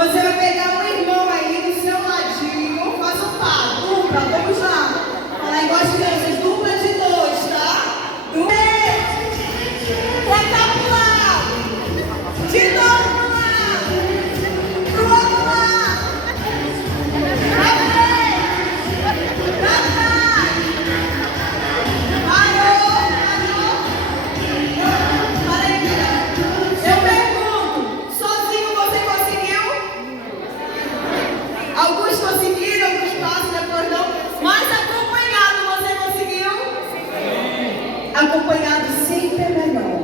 Você vai pegar um irmão aí do seu ladinho, faz um par, dupla, vamos lá. Falar igual as crianças, dupla de dois, tá? Dupla. Tentar pular. De novo pro lado. Pro outro lado. Pra frente. Pra trás. Parou. Para aí, eu pergunto, sozinho você conseguiu? Alguns conseguiram, alguns passam, depois não. Mas acompanhado você conseguiu? Acompanhado sempre é melhor.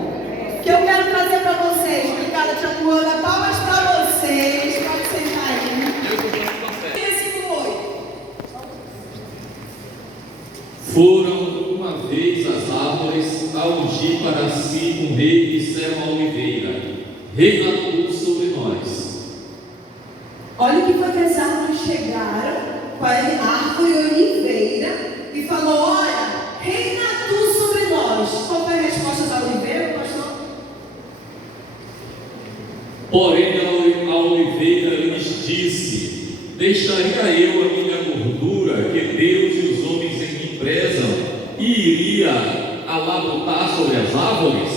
O que eu quero trazer para vocês, obrigada, Tia Luana, palmas para vocês. Pode sentar aí. Esse foi. Foram uma vez as árvores a ungir para si um rei e disseram a oliveira: reina tu sobre nós. Olha o que foi que as árvores chegaram com a árvore oliveira e falou: olha, reina tu sobre nós. Qual foi a resposta da oliveira, pastor? Porém a oliveira lhes disse: deixaria eu a minha gordura que Deus e os homens em mim prezam e iria alabotar sobre as árvores?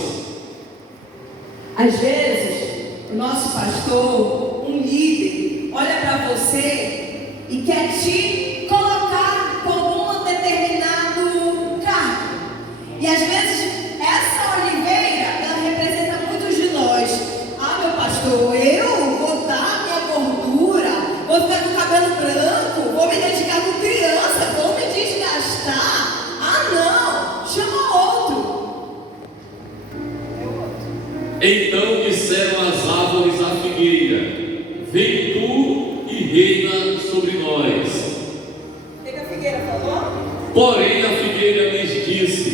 Às vezes, o nosso pastor, um líder, olha para você e quer te colocar como um determinado cargo. E às vezes, essa oliveira, ela representa muitos de nós. Ah, meu pastor, eu vou dar minha gordura, vou ficar com o cabelo branco, vou me dedicar com criança, vou me desgastar. Ah, não, chama outro. Então disseram as árvores à figueira: vem tu e reina sobre nós. O que a figueira falou? Porém a figueira lhes disse: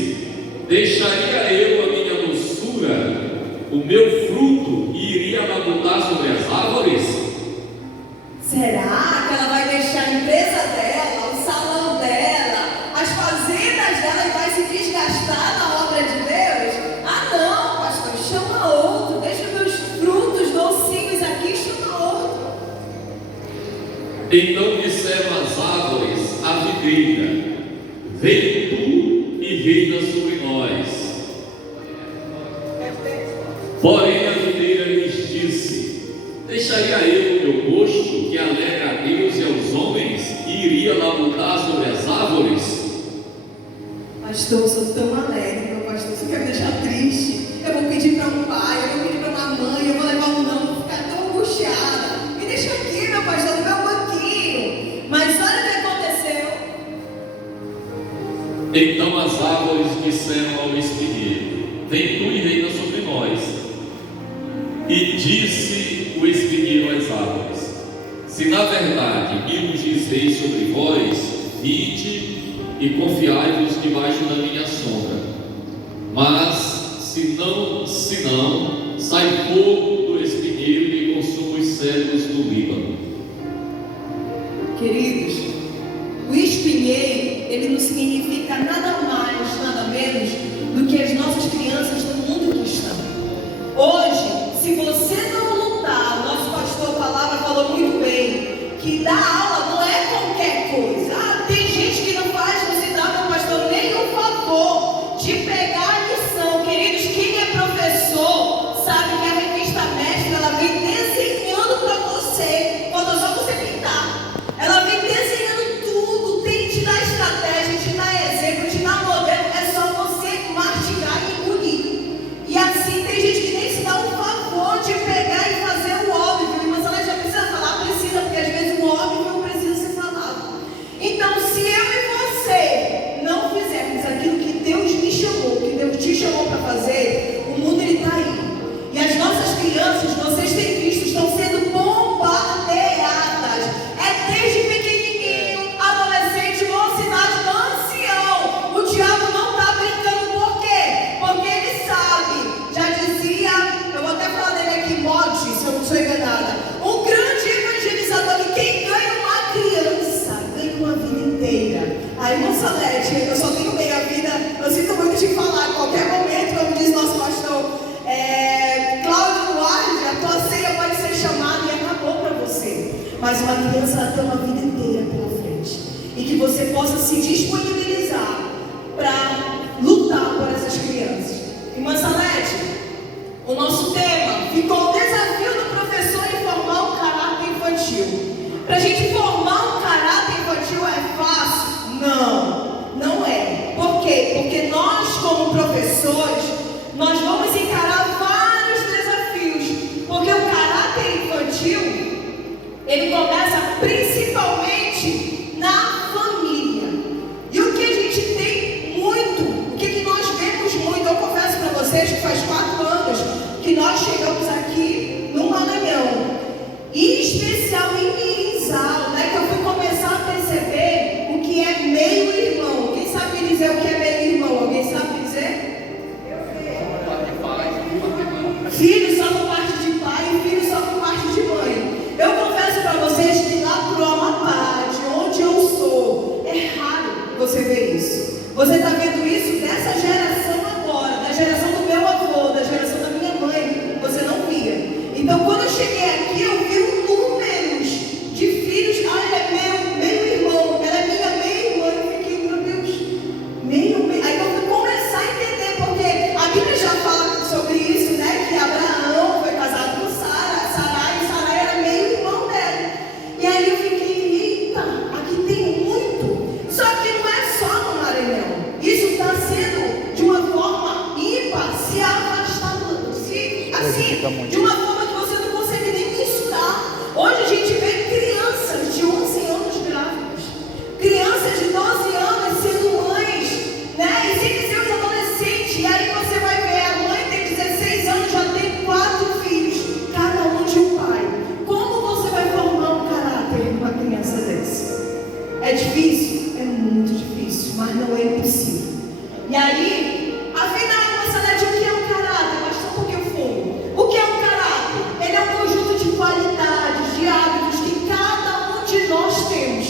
deixaria eu a minha doçura, o meu fruto, e iria alabotar sobre as árvores? Será que ela vai deixar a empresa dela, o salão dela, as fazendas dela e vai se desgastar na obra de Deus? Ah não, pastor, chama outro, deixa meus frutos docinhos aqui, chama outro. Então disseram as árvores à videira: vem tu e reina sobre nós. Porém a videira lhes disse: deixaria eu o meu gosto, que alegra a Deus e aos homens, e iria labutar sobre as árvores? Pastor, eu sou tão alegre, meu pastor, você quer me deixar triste? Eu vou pedir para um pai, eu vou pedir para uma mãe, eu vou levar um não, vou ficar tão angustiada. Me deixa aqui, meu pastor, no meu banquinho. Mas olha o que aconteceu. Então as árvores disseram ao espinheiro: vem tu e reina sobre nós. E disse o espinheiro às árvores: se na verdade me ungiseis sobre vós, vinde e confiai-vos debaixo da minha sombra. Mas se não, sai fogo do espinheiro e consuma os cedros do Líbano. Queridos, o espinheiro, ele não significa nada mais, nada menos do que as nossas crianças no mundo cristão. Hoje, se você não lutar, nosso pastor Palavra falou muito bem, que dar aula não é qualquer coisa. Ah, tem gente que não faz, não se dá, meu pastor, nenhum favor de pegar a lição. Queridos, quem é professor sabe que a revista Mestra, ela vem desenhando para você, quando é só você pintar. Ela vem desenhando tudo, tem te dar estratégia, te dar exemplo, te dar modelo, é só você mastigar e engolir. E assim tem gente que nem se dá um favor de pegar e fazer o óbvio, mas ela já precisa falar, precisa, porque às vezes o óbvio não precisa ser falado. Então, se eu e você não fizermos aquilo que Deus me chamou, que Deus te chamou para fazer, o mundo ele está aí. E as nossas crianças, vocês têm visto, estão sendo bombardeadas. É desde pequenininho, adolescente, mocidade, ancião. O diabo não está brincando, por quê? Porque ele sabe, já dizia, eu vou até falar dele aqui, Mote, se eu não sou enganada, um grande evangelizador, que quem ganha uma criança, ganha uma vida inteira. Aí, Monsalete, eu só tenho meia vida, eu sinto muito de falar, a qualquer momento, como diz nosso pastor Cláudio Duarte, a tua ceia pode ser chamada e acabou para você. mas uma criança ela tem uma vida inteira pela frente. E que você possa se disponibilizar para lutar por essas crianças. Irmã Salete, o nosso tema ficou o desafio do professor em formar um caráter infantil. Para a gente formar um caráter infantil é fácil? Não é. Por quê? Porque nós, como professores, nós vamos encarar vários desafios. Porque o caráter infantil, ele começa principalmente na família. E o que a gente tem muito, o que nós vemos muito, eu confesso para vocês que faz 4 anos que nós chegamos aqui no Maranhão, em especial em Mirizal, né, que eu fui começar a perceber o que é meio-irmão. Quem sabe dizer o que é meio-irmão? Alguém sabe dizer? Filho só por parte de pai e filho só por parte de mãe. Eu confesso para vocês que lá pro Amapá, de onde eu sou, é raro você ver isso. Você está vendo isso nessa geração agora, da geração do meu avô, da geração da minha mãe, você não via. Então, quando eu cheguei aqui, eu vi números de filhos. Ele é meu irmão, ela é minha meia-irmã. Eu fiquei, meu Deus, meio. Aí eu fui começar a entender, porque a Bíblia já fala sobre isso, né? Que Abraão foi casado com Sarai, e Sarai era meio-irmão dela. E aí eu fiquei, eita, aqui tem muito. Só que não é só no Maranhão. Isso está sendo, de uma forma ímpar, se afastando, assim, de uma forma que você não consegue nem mensurar. Hoje a gente vê crianças de 11 anos grávidas, crianças de 12 anos sendo mães, né? E sem dizer os adolescentes. E aí você vai ver, a mãe tem 16 anos, já tem 4 filhos, cada um de um pai. Como você vai formar um caráter em uma criança dessa? É difícil? É muito difícil, mas não é impossível. E aí, afinal, irmã Salete, o que é um caráter? Mas só porque eu fumo. O que é um caráter? Ele é um conjunto de qualidades, de hábitos que cada um de nós temos.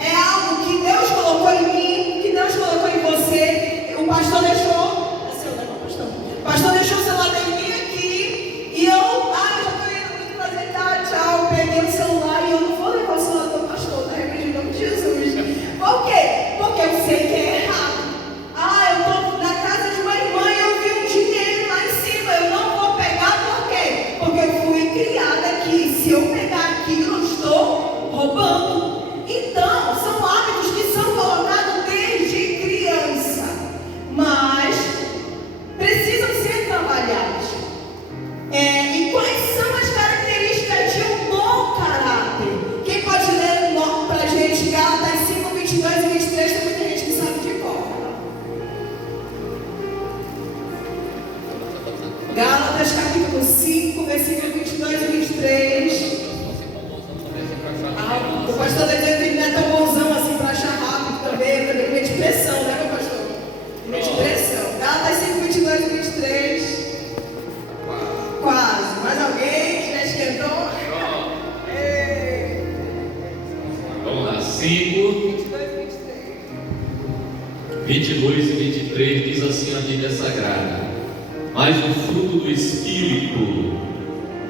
É algo que Deus colocou em mim, que Deus colocou em você. O pastor deixou, é seu, né, pastor? O pastor deixou o celular em mim aqui, e eu já estou indo muito apresentar, tchau, peguei o celular e eu não vou levar o celular do pastor, tá? Em nome de Jesus. Por quê? Porque eu sei que é errado. Eu estou na casa de uma irmã e eu vi um dinheiro lá em cima. Eu não vou pegar, por quê? Porque eu fui criada aqui. Se eu pegar aquilo, eu estou roubando. Então, são hábitos que são colocados desde criança, mas precisam ser trabalhados. E quais são as características de um bom caráter? Quem pode ler para a gente Gálatas 5, 22 e 23? Tem muita gente que sabe de cor. Gálatas capítulo 5, versículo 22 e 23. O pastor está dizendo que ele não é tão bonzão assim para achar rápido também, para meio de pressão, né, meu pastor? Meio de pressão. Gálatas 5, 22 e 23. Quase. Mais alguém que já esquentou? Vamos lá, 5, 22 e 23 diz assim a Bíblia Sagrada: mas o fruto do Espírito,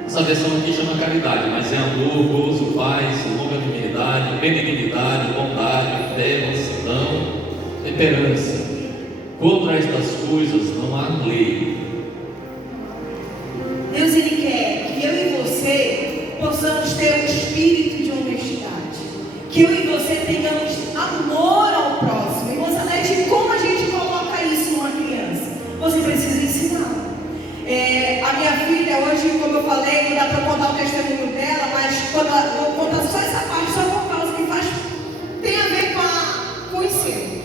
essa versão aqui chama caridade, mas é amor, gozo, paz, longanimidade, benignidade, bondade, fé, mansidão, temperança. Contra estas coisas não há lei. Deus, Ele quer que eu e você possamos ter um espírito de honestidade, que eu e você tenhamos amor ao próximo. Irmã Salete, como a gente coloca isso numa criança? Você precisa ensinar. A minha filha hoje, como eu falei, não dá para contar o testemunho dela, mas quando eu vou contar só essa parte, só por causa que tem a ver com o ensino.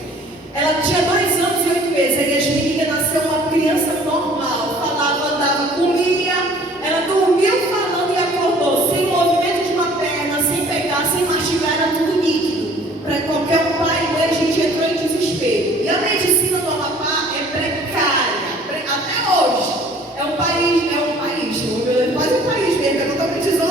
Ela tinha 2 anos e 8 meses, a Yasmin nasceu uma criança normal, falava, andava, comia, ela dormiu falando e acordou, sem movimento de uma perna, sem pegar, sem mastigar, era tudo nítido. Para qualquer pai e mãe, a gente entrou em desespero. E a medicina do Amapá é precária, até hoje. É um país, quase um país mesmo, é totalmente isolado.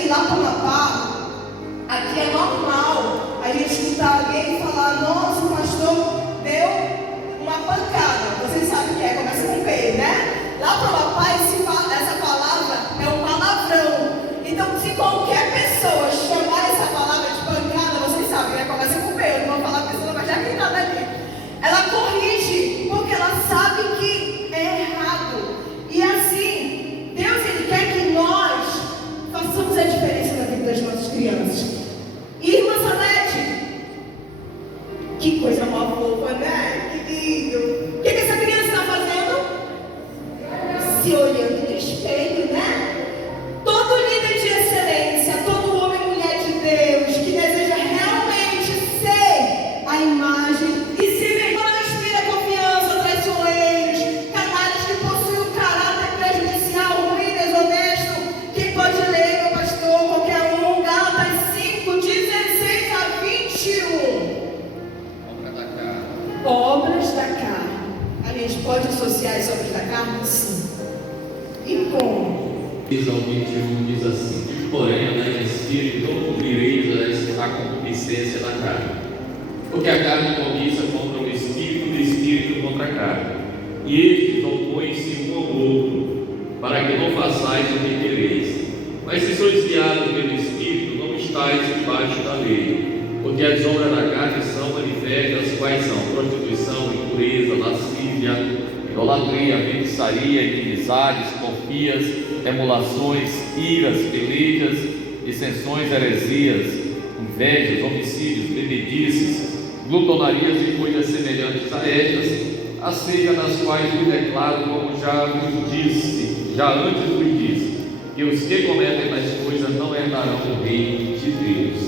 aqui, lá para o Amapá, aqui é normal a gente escutar alguém falar: nossa, o pastor deu uma pancada. Vocês sabem o que é, começa com P, né? Lá para o Amapá, essa palavra é um palavrão. Então, se qualquer pessoa chamar essa palavra de pancada, vocês sabem, né? Começa com P, eu não vou falar a pessoa, mas já que nada ali. Ela corrige, porque ela sabe que é errado. E assim, Deus, Ele quer que nós façamos a diferença na vida das nossas crianças. E irmã Salete, que coisa mó fofa, né? Que lindo. O que essa criança está fazendo? Se olhando no espelho, né? Todo líder de excelência, todo homem e mulher de Deus que deseja realmente ser a imagem e se melhor não inspira confiança, traiçoeiros, canalhas que possuem um caráter prejudicial, ruim, desonesto. Quem pode ler, meu pastor? Qualquer um. Gálatas 5, 16 a 21. Obras da carne. A gente pode associar as obras da carne? Sim. E como? Ao 21 diz assim: porém, em espírito não cubrireis a concupiscência da carne, porque a carne cobiça contra o espírito contra a carne, e estes opõem-se um ao outro, para que não façais o que quereis. Mas se sois guiados pelo Espírito, não estáis debaixo da lei, porque as obras da carne são manifestas, quais são: prostituição, impureza, lascívia, idolatria, feitiçaria, inimizades, porfias, emulações, iras, pelejas, dissensões, heresias, invejas, homicídios, bebedices, glutonarias e coisas semelhantes a estas, acerca das quais vos declaro, como já antes vos disse, que os que cometem tais coisas não herdarão o reino de Deus.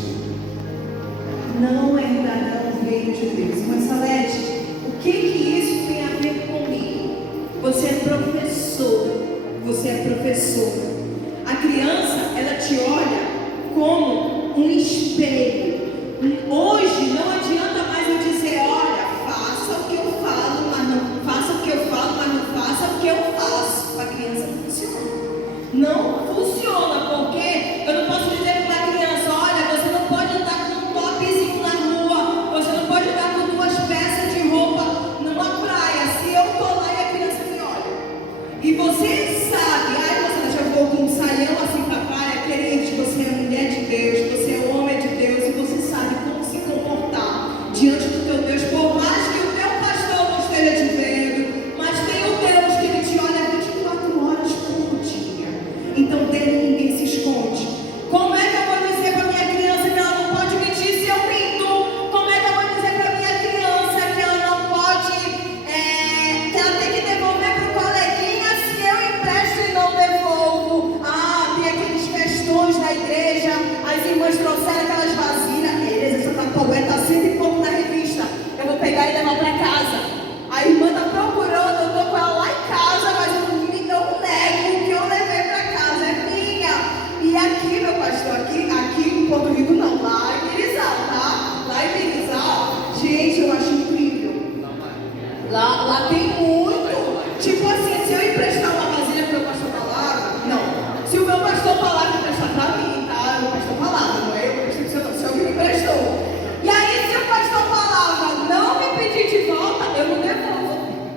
Não herdarão o reino de Deus. Mas Salete, o que isso tem a ver comigo? Você é professor. Você é professora. A criança, ela te olha como um espelho. Hoje não adianta mais eu dizer: olha, faça o que eu falo, mas não faça o que eu falo, mas não faça o que eu faço. A criança não funciona. Não funciona, porque eu não posso dizer para a criança: olha, você não pode andar com um topzinho na rua, você não pode andar com 2 peças de roupa numa praia. Se eu estou lá e a criança me olha, e você sabe, você já vou com um saião assim para a praia, queridos, você é mulher de Deus, você é homem de Deus, e você sabe como se comportar diante do teu Deus, por mais que o teu pastor não esteja te vendo, mas tem um Deus que Ele te olha 24 horas por dia. Então dele ninguém se esconde. Como é que eu vou dizer para minha criança que ela não pode mentir se eu minto? Como é que eu vou dizer para minha criança que ela não pode, que ela tem que devolver para o coleguinha se eu empresto e não devolvo? Ah, tem aqueles festões da igreja, as irmãs trouxeram aquelas vasilhas. Beleza, essa tatuagem está 100 e pouco na revista. Eu vou pegar e levar para casa. A irmã está procurando, eu estou com ela lá em casa, mas eu não nego que eu levei para casa, é minha. E aqui, meu pastor, aqui em Porto Rico não, lá em Mirizal, tá? Lá em Mirizal, gente, eu acho incrível. Lá tem muito. Tipo assim, se eu emprestar uma vasilha para o pastor Palavra, não. Se o meu pastor Palavra emprestar para mim, tá? O pastor Palavra, não é eu, eu se alguém me emprestou. E aí, se o pastor Palavra não me pedir de volta, eu não devolvo.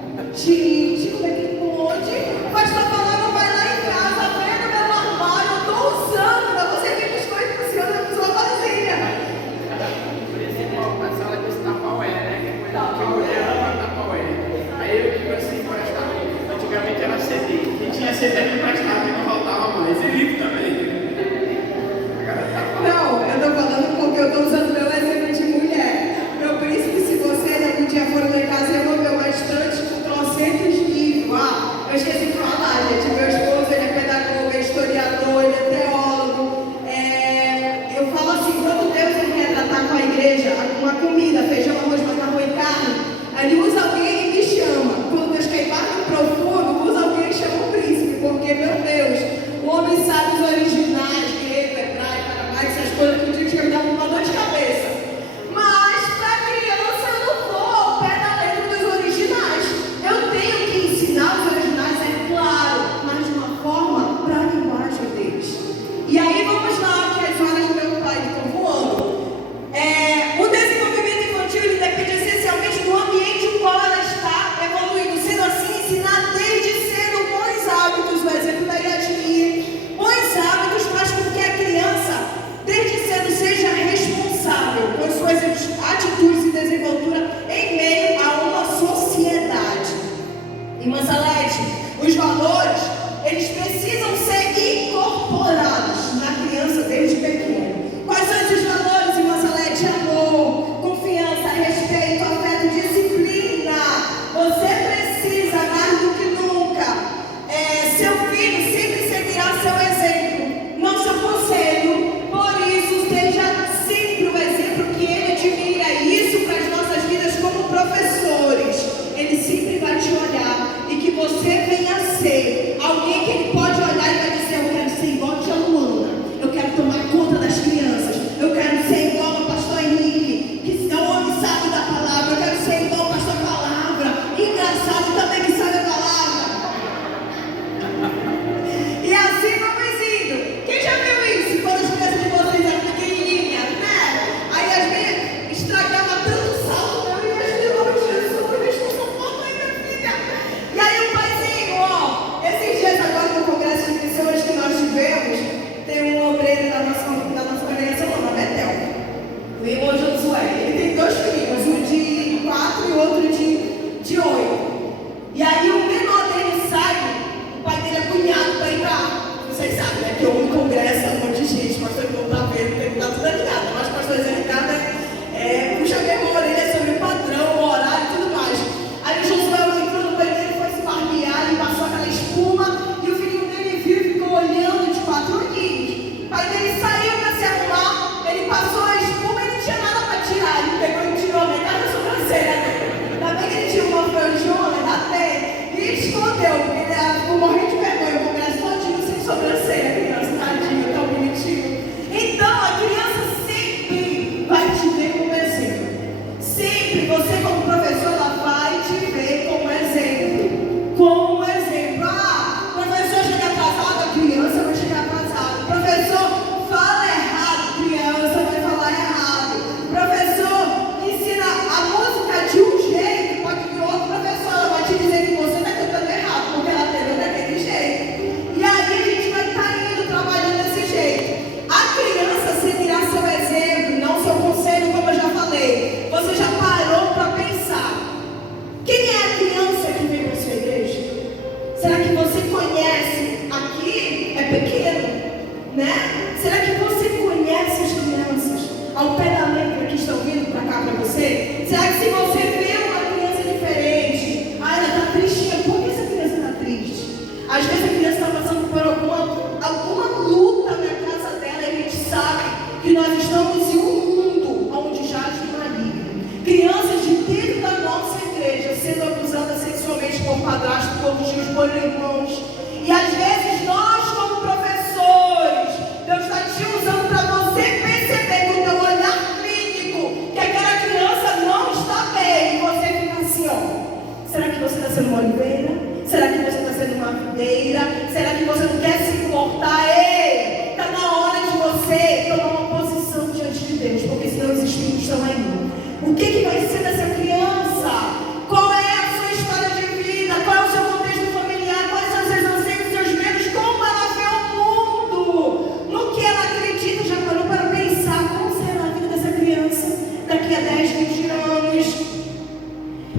você? Será que se você vê uma criança diferente, ela está tristinha, por que essa criança está triste? Às vezes a criança está passando por alguma luta na casa dela e a gente sabe que nós estamos em um mundo onde jaz o maligno. Crianças de dentro da nossa igreja sendo abusadas sexualmente por padrasto, por tios, por irmãos. E às vezes nós, como professores, Deus está te usando para você perceber com o teu olhar clínico que aquela criança não está bem. E você fica assim, ó. Será que você está sendo uma oliveira? Será que você está sendo uma videira? Será que você não quer se importar? Ei, está na hora de você tomar uma posição diante de Deus, porque senão os espíritos estão aí. O que vai ser dessa criança? Qual é a sua história de vida? Qual é o seu contexto familiar? Quais são os seus anseios, os seus medos? Como ela vê o mundo? No que ela acredita? Já parou para pensar como será a vida dessa criança daqui a 10, 20 anos?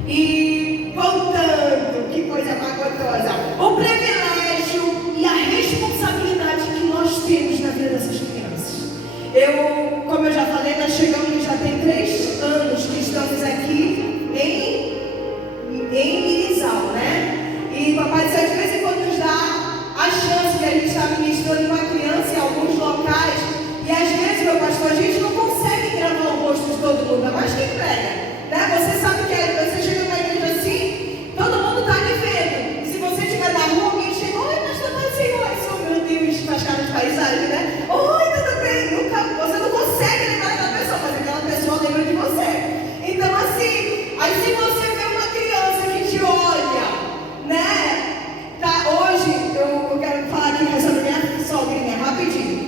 E voltando, que coisa pagotosa, o privilégio e a responsabilidade que nós temos na vida dessas crianças. Como eu já falei, nós chegamos, já tem 3 anos que estamos aqui em Irizal, né? E Papai do Céu de vez em quando nos dá a chance de a gente estar ministrando uma criança em alguns locais. E às vezes, meu pastor, a gente não consegue gravar o rosto de todo mundo, mas quem prega, né? Você sabe que você chega numa igreja assim, todo mundo está lhe vendo. E se você estiver na rua, alguém chega, oi, pastor, pode ser, oi, sou, meu Deus, faz cara de paisagem, né? Oi, tudo bem? Você não consegue lembrar daquela pessoa, mas aquela pessoa lembra de você. Então, assim, aí se você vê uma criança que te olha, né? Tá, hoje, eu quero falar aqui sobre minha sogrinha, rapidinho.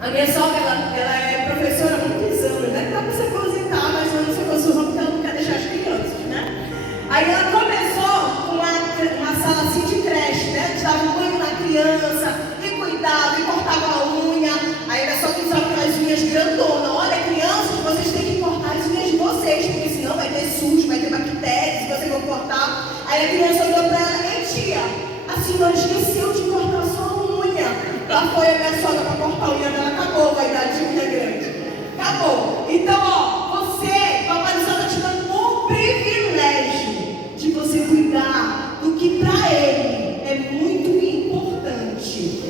A minha sogra, ela é professora há muitos anos, né? Dá para se aposentar, mas não se aposentou porque ela não quer deixar as crianças, né? Aí ela começou com uma sala assim de creche, né? Dava um banho na criança, e cuidava, e cortava a unha. Aí era só que usava aquelas unhas grandonas. Olha, crianças, vocês têm que cortar as unhas de vocês, porque senão vai ter sujo, vai ter bactérias, se vocês vão cortar. Aí a criança olhou para ela, ei tia, a senhora esqueceu de cortar a sua unha. Lá foi a minha sogra para cortar a unha dela, acabou, vai dar de unha grande. Acabou. Então, ó, você, Papai do Céu está te dando o privilégio de você cuidar do que para Ele é muito importante.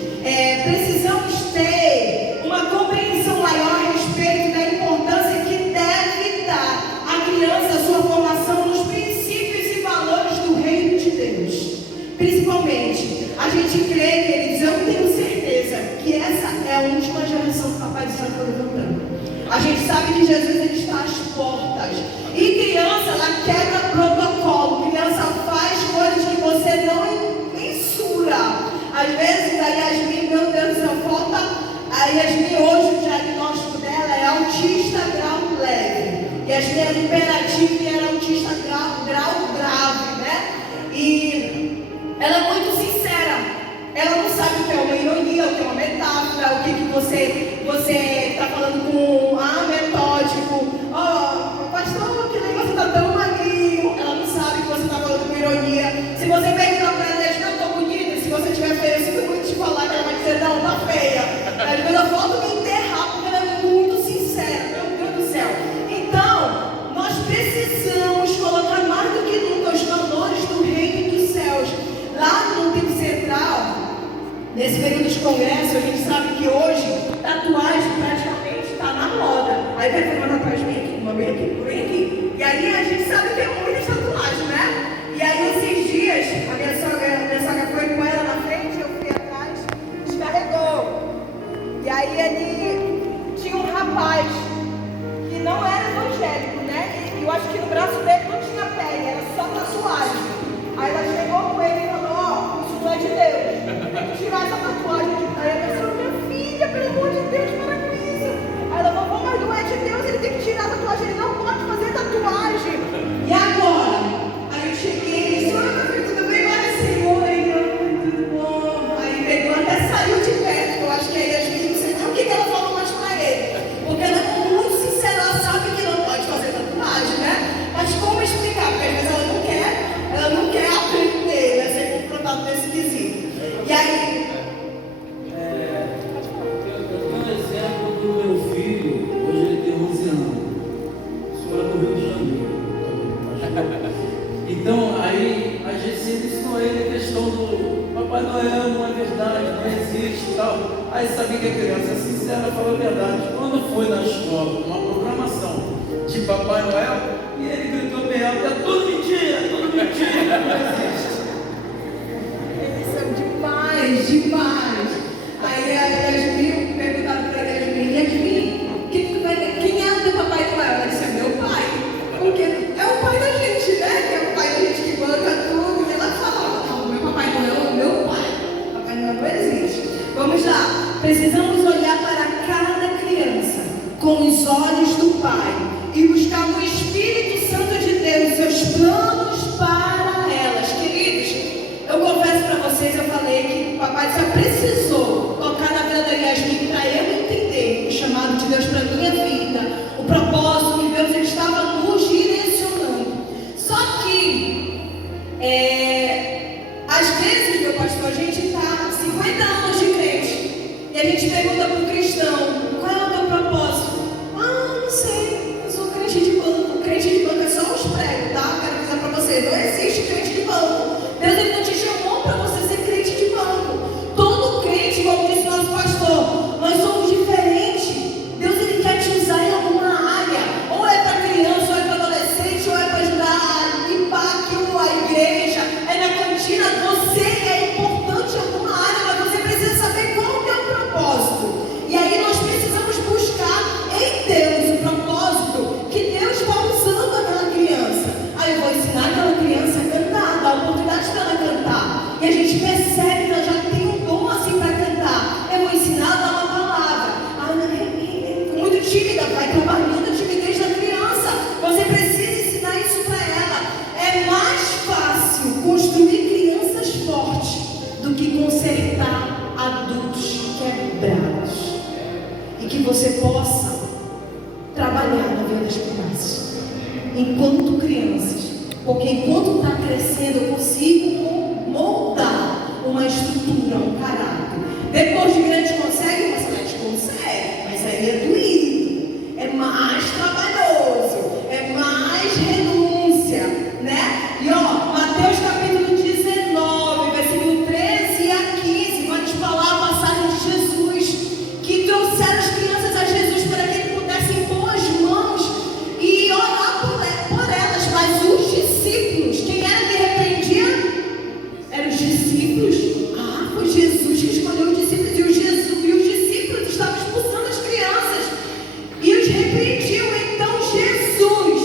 Precisamos ter uma compreensão maior a respeito da importância que deve dar a criança a sua formação nos princípios e valores do reino de Deus. Principalmente, a gente crê, queridos, eu tenho certeza que essa é a última geração que o Papai do Céu está levantando. A gente sabe que Jesus ele está às portas. E criança, ela quebra protocolo. Criança faz coisas que você não mensura. Às vezes, a Yasmin, meu Deus do céu, falta. A Yasmin, hoje, o diagnóstico dela é autista grau leve. Yasmin era imperativa e era autista grau grave, né? E ela é muito sincera. Ela não sabe o que é uma ironia, o que é uma metáfora, o que você está falando com metódico. Pastor, que nem você está tão magrinho. Ela não sabe que você está falando com ironia. Se você perguntar para ela, eu estou bonita, se você tiver feia, eu sinto muito te falar que ela vai dizer, não, tá feia. Aí depois eu volto me enterrar, porque ela é muito sincera, meu Deus do céu. Então, nós precisamos colocar mais do que nunca os valores do reino dos céus. Lá no Tempo Central, nesse período de congresso, a gente sabe que hoje tatuagem praticamente está na moda. Aí vai ter uma tatuagem bem aqui, uma bem aqui, bem aqui. E aí a gente sabe que é muitas tatuagens, né? E aí esses dias, a minha sogra foi com ela na frente, eu fui atrás, descarregou. E aí ali tinha um rapaz que não era evangélico, né? E eu acho que no braço dele não tinha pele, era só tatuagem. Aí ela chegou com ele e falou, isso não é de Deus. Tem que tirar essa tatuagem. Aí a pessoa, minha filha, pelo amor de Deus, para com isso. Aí ela falou, mas não é de Deus, ele tem que tirar a tatuagem, ele não pode fazer tatuagem. E agora? Aí eu cheguei, senhora, meu filho, tudo bem? Olha, Senhor, aí tudo bom. Aí pegou, até saiu de perto, eu acho que aí a gente não sei o que ela falou mais para ele. Porque ela é muito sincera, ela sabe que não pode fazer tatuagem, né? Mas como explicar? Porque às vezes ela não quer aprender Noel não é verdade, não existe e tal. Aí sabia que a criança sincera falou a verdade. Quando foi na escola, uma programação de Papai Noel, e ele gritou bem alto: é tudo mentira, não existe. Eles são demais. Aí a Yasmin perguntaram para a Yasmin, quem é o teu Papai Noel? Ela disse: é meu pai. Porque é o pai da gente, né? Que é o pai da gente que banca tudo. E ela fala: não, meu Papai Noel é meu pai. Papai Noel não existe. Vamos lá. Precisamos olhar para cada criança com os olhos do Pai e buscar no Espírito Santo de Deus seus planos para elas. Queridos, eu confesso para vocês, eu falei que o papai só precisou tocar na vida da Yasmin para eu entender o chamado de Deus para a minha vida, o propósito que Deus estava nos direcionando. Só que, às vezes, meu pastor, a gente está 50 anos de crente e a gente pergunta para o cristão: qual é o teu propósito? Ah, não sei, eu sou crente de banco. Crente de banco é só os pregos, tá? Quero avisar para você, não existe crente de banco. Deus ele não te chamou para você ser crente de banco. Todo crente, como disse nosso pastor, nós somos diferentes. Deus ele quer te usar em alguma área. Ou é para criança, ou é para adolescente, ou é para ajudar a limpar aquilo, a igreja, é na cantina. Você é importante em alguma área, mas você precisa saber qual é o teu propósito. E aí nós precisamos buscar em Deus o propósito que Deus está usando aquela criança. Aí eu vou ensinar aquela criança a cantar, dar a oportunidade para ela cantar. E a gente percebe que ela já tem um dom assim para cantar. Eu vou ensinar a dar uma palavra. Ah, é muito tímida, vai trabalhando a timidez da criança. Você precisa ensinar isso para ela. É mais fácil construir crianças fortes do que consertar adultos quebrados. E que você possa trabalhar na vida das crianças enquanto crianças, porque enquanto está crescendo eu consigo moldar uma estrutura, um caráter. Depois de grande consegue, mas a gente consegue, mas aí é doído, é mais trabalhoso, é mais renúncia, né? E ó, Mateus capítulo 19, versículo 13 a 15, vai nos falar a passagem de Jesus, que trouxeram as crianças a Jesus para que ele pudesse impor as mãos e orar por elas. Mas os discípulos, quem era que repreendia? Eram os discípulos. Ah, foi Jesus que escolheu os discípulos, e os discípulos estavam expulsando as crianças e os repreendiam. Então Jesus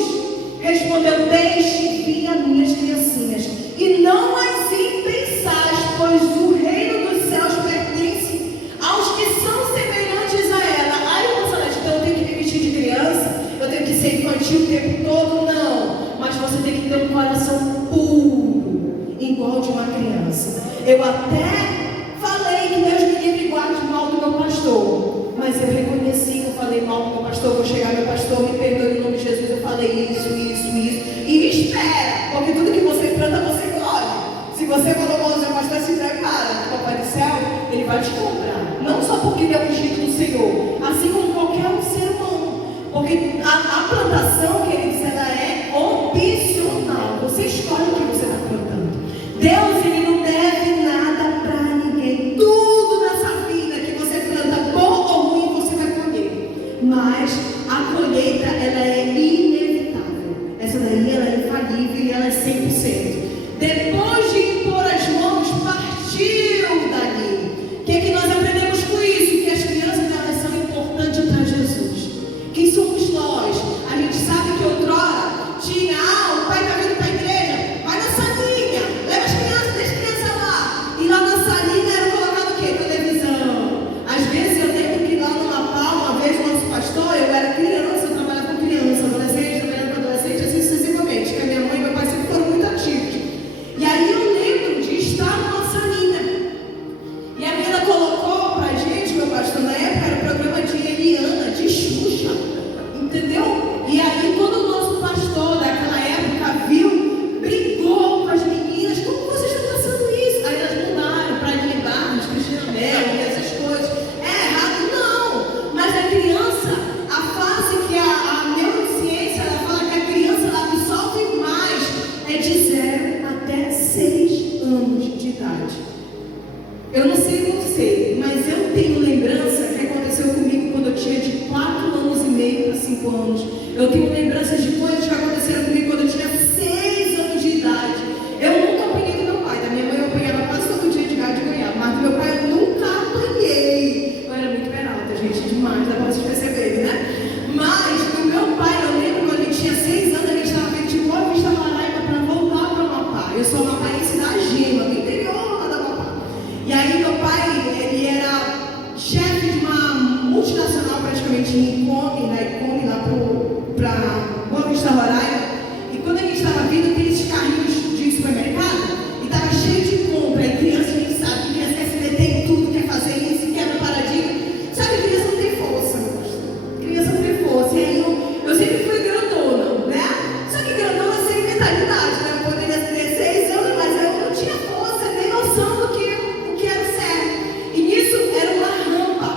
respondeu: deixe vir as minhas criancinhas e não as impeçais, pois o reino dos céus pertence aos que são semelhantes a ela. Aí eu vou então eu tenho que me vestir de criança, eu tenho que ser infantil o tempo todo? Não, mas você tem que ter um coração puro, igual de uma criança. Eu até falei que Deus me livre e guarde mal do meu pastor, mas eu reconheci que eu falei mal do meu pastor. Vou chegar, meu pastor, me perdoe em nome de Jesus, eu falei isso, e espera, porque tudo que você planta, você colhe. Se você falou mal do seu pastor, se prepara, o Papai do Céu, ele vai te cobrar, não só porque ele é ungido do Senhor, assim como qualquer um ser humano, porque a plantação, queridos, ela é opcional. Você escolhe o que você está plantando. Deus, ele não deve nada para ninguém. Tudo nessa vida que você planta, bom ou ruim, você vai colher. Mas a colheita, ela é inevitável. Essa daí, ela é infalível e ela é 100%. Depois de impor as mãos, partiu dali. O que nós aprendemos com isso? Que as crianças, elas são importantes para Jesus. Quem somos nós? A gente sabe que outrora tinha, o pai está vindo para a igreja, vai na salinha, leva as crianças, deixa a criança lá. E lá na salinha era colocado o quê? Televisão. Às vezes eu lembro que lá no Natal, uma vez o nosso pastor, eu era criança, eu trabalhava com criança, adolescente, trabalhava com adolescente, assim sucessivamente, porque a minha mãe e meu pai sempre foram muito ativos. E aí eu 5 anos. Eu tenho lembranças de coisas que aconteceram comigo quando eu tinha 6 anos de idade. Eu nunca apanhei do meu pai. Da minha mãe eu apanhava quase todo dia de gado de ganhar. Mas do meu pai eu nunca apanhei. Eu era muito peralta, gente, demais. Dá pra vocês perceberem, né? Mas do meu pai, eu lembro quando ele tinha 6 anos, a gente estava vindo de Boa Vista, Roraima, para voltar para o Amapá. Eu sou amapaense da Gema, do interior lá do Amapá. E aí meu pai, ele era chefe de uma multinacional praticamente em Icone, lá para Boa Vista, Roraima. E quando a gente estava vindo, aqueles carrinhos de supermercado, e estava cheio de compra, e criança, a gente sabe, criança quer se meter em tudo, quer fazer isso, quebra paradigma. Sabe, criança não tem força, meu pastor. Criança não tem força. E aí eu sempre fui grandona, né? Só que grandona sem mentalidade, né? Eu poderia ter 6 anos, mas eu não tinha força, nem noção do que era certo. E nisso era uma rampa.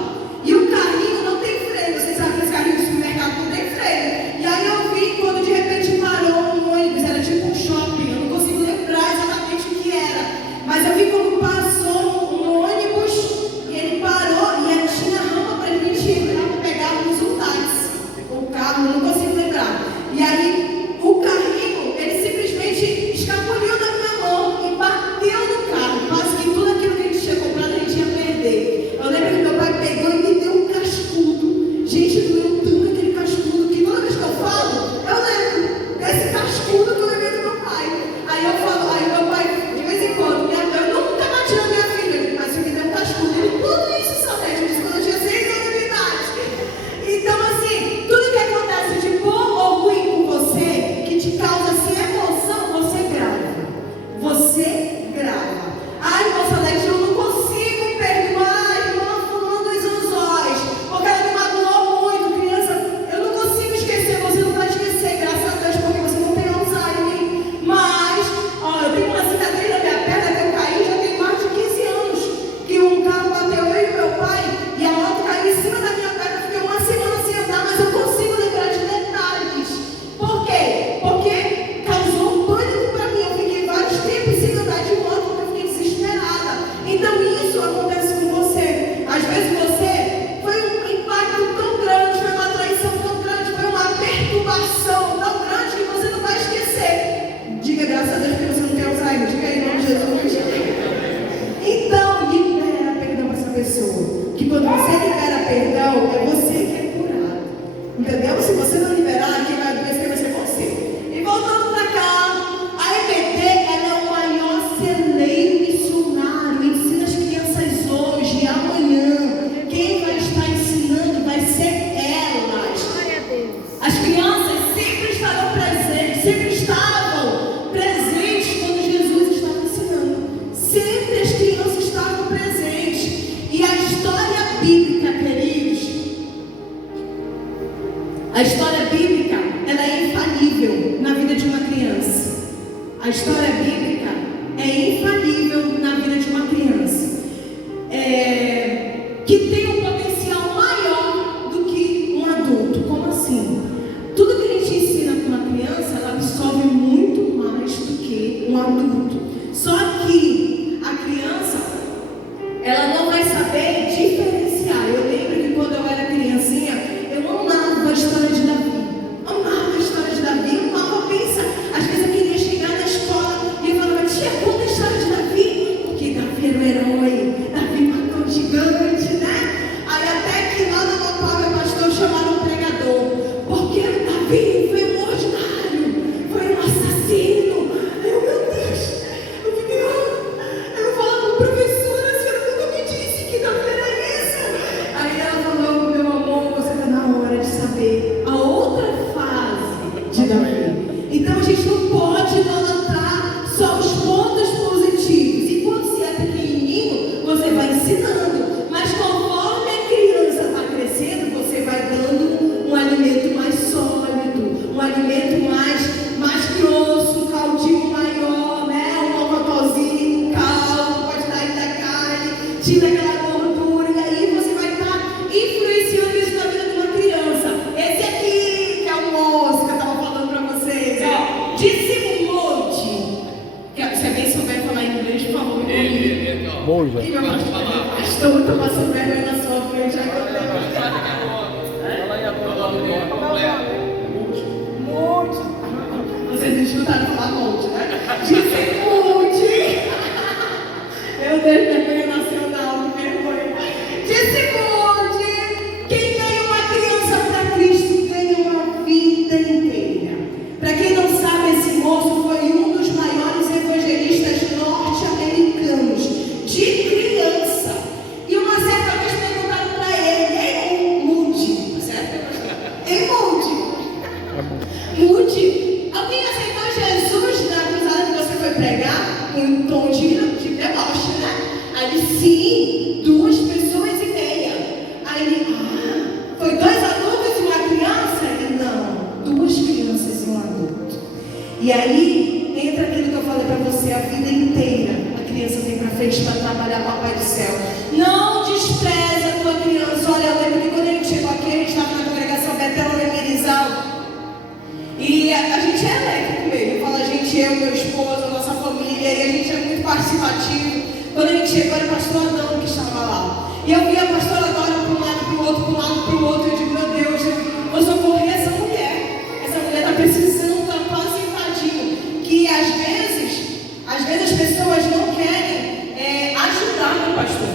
E o carrinho não tem freio. Vocês sabem que esse carrinho de supermercado não tem freio. E aí eu vi quando de repente parou um ônibus, era tipo um shopping. Eu não consigo lembrar exatamente o que era. Mas eu vi quando passou um ônibus e ele parou e ele tinha rampa para a gente entrar para pegar os táxi. O carro, não consigo lembrar. E aí o carrinho, ele simplesmente escapuliu da minha mão e bateu no carro. Quase que tudo aquilo que a gente tinha comprado a gente ia perder. Eu lembro que meu pai pegou e me deu um cascudo. Gente, doeu tanto aquele cascudo que toda vez que eu falo, eu lembro desse cascudo que eu levei do meu pai. Aí eu falo, aí meu pai, de vez em quando, eu nunca bati na minha filha, mas ele me deu um cascudo. Ele, tudo isso, Salete, eu disse quando eu tinha 6 anos de idade. Então, assim, tudo que acontece de bom ou ruim com você, que te causa assim, emoção, você grava. Você grava. Ai, irmã Salete, eu não consigo perdoar a irmã fulano dos anzóis, porque ela me magoou muito, criança. Eu não consigo esquecer, você não vai esquecer, graças a Deus, porque você não tem Alzheimer. Mas, ó, eu tenho uma cicatriz na minha perna que eu caí já tem mais de 15 anos. Que um carro bateu eu e meu pai, e a moto caiu em cima da minha perna, fiquei uma semana sem andar, mas eu consigo lembrar de detalhes. Por quê? Porque causou um pânico para mim. Eu fiquei vários tempos sem andar de moto, porque eu fiquei desesperada. Então isso acontece com você. Às vezes você foi um impacto tão grande, foi uma traição tão grande, foi uma perturbação tão grande que você não vai esquecer. Diga graças a Deus que você não tem Alzheimer. Diga aí em nome de Jesus. Então, libera perdão para essa pessoa. Que quando você libera perdão, é você que é curado. Entendeu? Se você não liberar, quem vai adoecer vai ser você. E voltando para cá, a EBD ela é o maior celeiro missionário. Ensina as crianças hoje e amanhã. Quem vai estar ensinando vai ser elas. Glória a Deus. As crianças sempre estarão presentes, sempre estavam presentes quando Jesus estava ensinando. Sempre as crianças estavam presentes. E a história bíblica, queridos, a história bíblica, ela é infalível na vida de uma criança. A história bíblica é infalível na vida de uma criança. Que tem um potencial maior do que um adulto. Como assim? Tudo que a gente ensina para uma criança, ela absorve muito mais do que um adulto. Só que a criança, ela não vai saber diferenciar. Eu lembro que quando eu era criancinha, eu amava a história de Davi. Amava a história de Davi. Eu amava pensar. Às vezes eu queria chegar na escola e eu falava, tia, conta a história de Davi. Porque Davi era o herói. Davi matou o gigante, né? Aí até que lá no local, meu pastor chamaram um pregador. Porque Davi foi um ordinário. Foi um assassino. Eu, meu Deus. Eu falava, professora, a senhora nunca me disse que Davi era isso. Aí ela falou, meu amor, você está na hora de saber a outra fase de Davi. Então a gente não pode idolatrar só os pontos positivos. E quando você é pequenininho, você vai ensinando. Mas conforme a criança está crescendo, você vai dando um alimento mais sólido, um alimento mais grosso, um caldinho maior, né? Um mocotózinho, um caldo, pode dar da carne, tira aquela gordura, e aí você vai estar influenciando isso na vida de uma criança. Esse aqui, que é o moço que eu estava falando para vocês, ó, dissimulante. Se alguém souber falar inglês, por favor, me corrija. Moja. E meu pastor, estou passando vergonha na sua frente agora. Fala aí agora. E aí entra aquilo que eu falei para você, a vida inteira a criança vem para frente para trabalhar com o Papai do Céu. Não despreze a tua criança. Olha, eu lembro que quando a gente chegou aqui, a gente estava na congregação Betela Lemerizal. E a gente é elétrico mesmo. Eu falo a gente, eu, meu esposo, a nossa família, e a gente é muito participativo. Quando a gente chegou, era o pastor Adão que estava lá. E eu vi a pastora Dora para um lado, para o outro, para um lado, para o outro. Eu digo, meu Deus, eu vou socorrer essa mulher. Essa mulher está precisando, está quase invadindo. Que às vezes as pessoas não querem ajudar o pastor.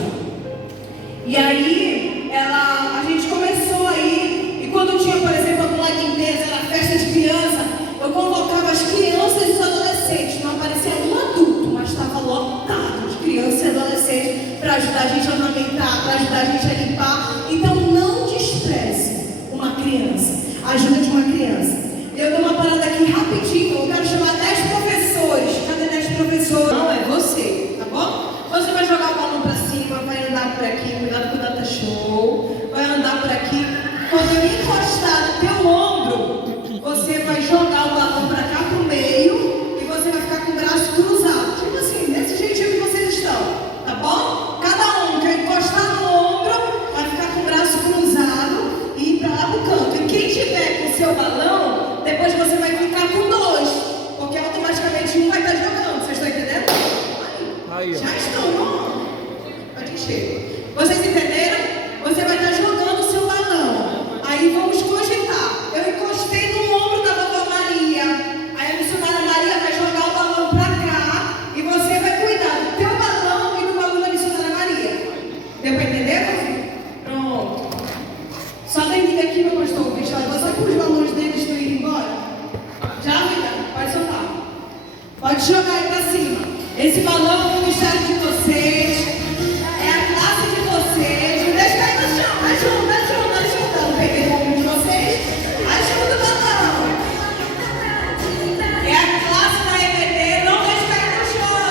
E aí, a gente começou aí, e quando tinha, por exemplo, alguma limpeza, era festa de criança, eu convocava as crianças e os adolescentes. Não aparecia um adulto, mas estava lotado de crianças e adolescentes para ajudar a gente a ornamentar, para ajudar a gente a limpar. Então, não despreze uma criança, a ajuda de uma criança. Eu dou uma parada aqui rapidinho, eu quero chamar 10 professores. Cadê 10 professores? Não, é você, tá bom? Você vai jogar o balão para cima, vai andar por aqui, cuidado com o data show, vai andar por aqui. Quando eu encostar no teu ombro, você vai jogar o balão para cá pro meio e você vai ficar com o braço cruzado. Tipo assim, desse jeitinho que vocês estão, tá bom? Cada um que eu encostar no ombro vai ficar com o braço cruzado e ir para lá pro canto. E quem tiver com o seu balão, depois você vai ficar com 2, porque automaticamente um vai estar jogando. Vocês estão entendendo? Aí, já estão, não? Pode encher. Vocês entenderam? Você vai estar jogando o seu balão. Aí vamos cogitar. Eu encostei no ombro da vovó Maria. Aí a missionária Maria vai jogar o balão pra cá. E você vai cuidar do teu balão e do balão da missionária Maria. Deu pra entender, meu filho? Pronto. Só tem que ir aqui, meu pastor. Você com os balões deles estão indo embora? Já, vida? Pode soltar. Pode jogar aí pra cima. Esse balão é o ministério de vocês. É a classe de vocês. Não deixa cair no chão. Ajuda. Não peguei o ombro de vocês. Ajuda o balão. É a classe da EBD. Não deixa cair no chão.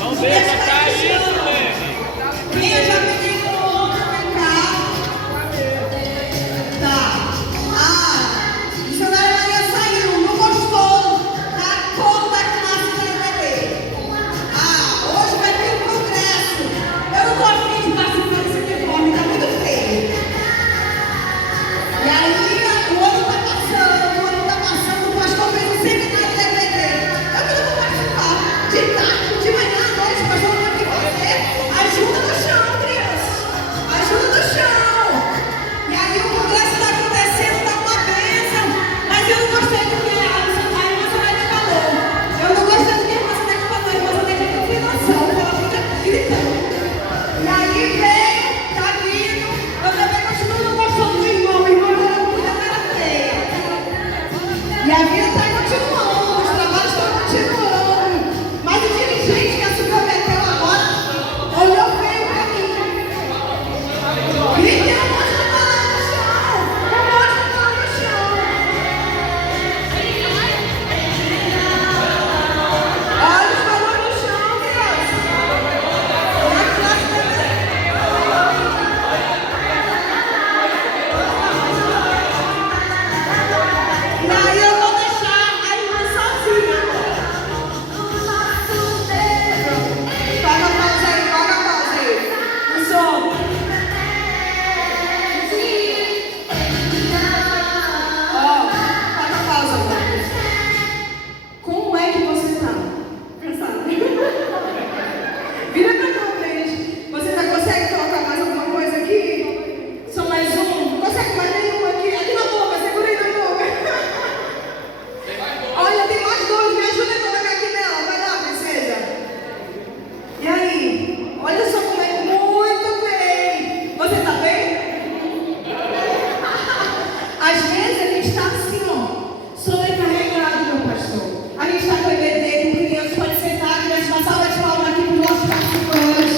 Não deixa cair no chão. Quem eu já peguei no ombro, vem cá. Tá. Missionária Maria saiu. Não gostou da cor da classe da EBD. Hoje vai ter um congresso. Eu não tô afim de participar desse uniforme, tá muito feio. E aí, o ano tá passando, o pastor fez um seminário da EBD. Eu que não vou participar. De tarde, de manhã, à noite, o pastor vai ter que fazer. Ajuda no chão, crianças. Ajuda no chão. E aí, o congresso tá acontecendo, tá uma bênção. Mas eu não gostei do que a irmã Sanete falou. Eu não gostei do que a irmã Sanete falou. A irmã Sanete não tem noção, ela fica gritando. E aí veio, tá vindo. Eu também continuo não gostando do irmão. O irmão era muito cara feia. E a vida está continuando, os trabalhos estão continuando. Mas o dirigente que se prometeu agora olhou feio para mim. E tem um monte de balão no chão. Um monte de balão no chão. Olha os balões no chão, criança. E a classe também. E aí eu vou deixar a irmã sozinha agora. Paga a pausa aí. O som. Ó, paga a pausa agora. Como é que você tá? Cansado? Vira pra cá, gente. Você consegue colocar mais alguma coisa aqui? Só mais um? Não consegue mais nenhum aqui? Aqui na boca, segura aí na boca. Olha, tem mais 2, me ajuda a colocar aqui nela. Vai lá, princesa. E aí? Olha só como é muito bem. Você tá bem? Às vezes a gente está assim, ó, sobrecarregado, meu pastor. A gente está com EBD, com crianças, pode sentar, crianças, uma salva de palmas aqui para os nossos participantes.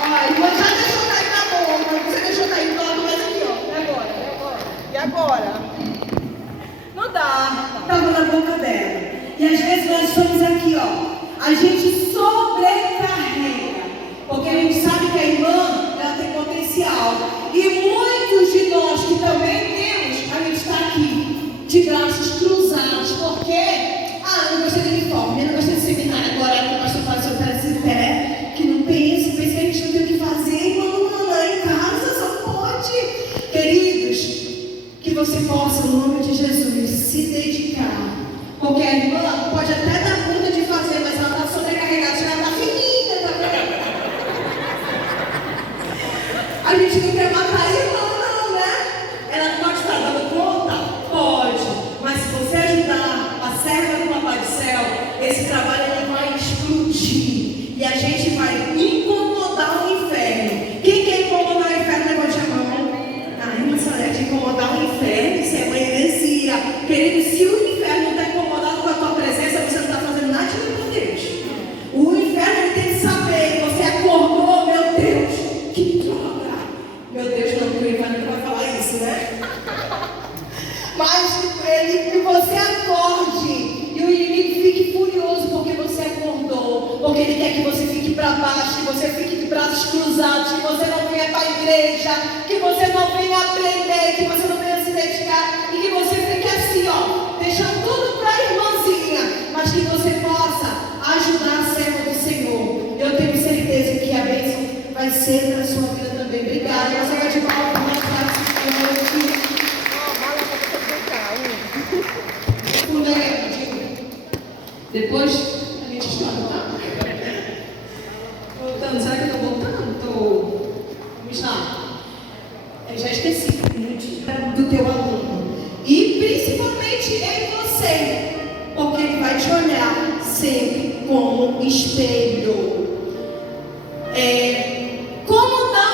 Olha, irmã já deixou cair na boca. Você deixou cair no lado, mas aqui, ó. E agora? Não dá. Estava na boca dela. E às vezes nós somos aqui, ó. A gente sobrecarrega. Porque a gente sabe que a irmã, ela tem potencial. E muitos de nós que também temos, a gente está aqui, de braços cruzados. Porque, eu não gostei você possa, no nome de Jesus, se dedicar. Porque a irmã pode até dar conta de fazer, mas ela está sobrecarregada, ela está fininha, tá vendo? A gente não quer matar a irmã, não, né? Ela pode estar dando conta? Pode. Mas se você ajudar a serva do Papai do Céu, esse trabalho ele vai explodir. E a gente vai incomodar o inferno. Quem quer incomodar o inferno, levante a mão. A irmã Salete, incomodar o inferno, isso é uma heresia. Querido, se o inferno não está incomodado com a tua presença, você não está fazendo nada de com Deus. O inferno ele tem que saber, você acordou, meu Deus, que droga. Meu Deus, não, o inferno não vai falar isso, né? Mas que você acorde e o inimigo fique furioso porque você acordou, porque ele quer que você fique para baixo, que você fique de braços cruzados, que você não venha para a igreja, que você não venha aprender, que você não venha se dedicar e que você fique assim, ó, deixando tudo para a irmãzinha, mas que você possa ajudar a serva do Senhor. Eu tenho certeza que a bênção vai ser na sua vida também. Obrigada. Você vai de volta para mais tarde. Depois a gente está voltando. Voltando, será que eu estou voltando? Vamos lá. Eu já esqueci do teu aluno. E principalmente em você. Porque ele vai te olhar sempre como espelho. Como dar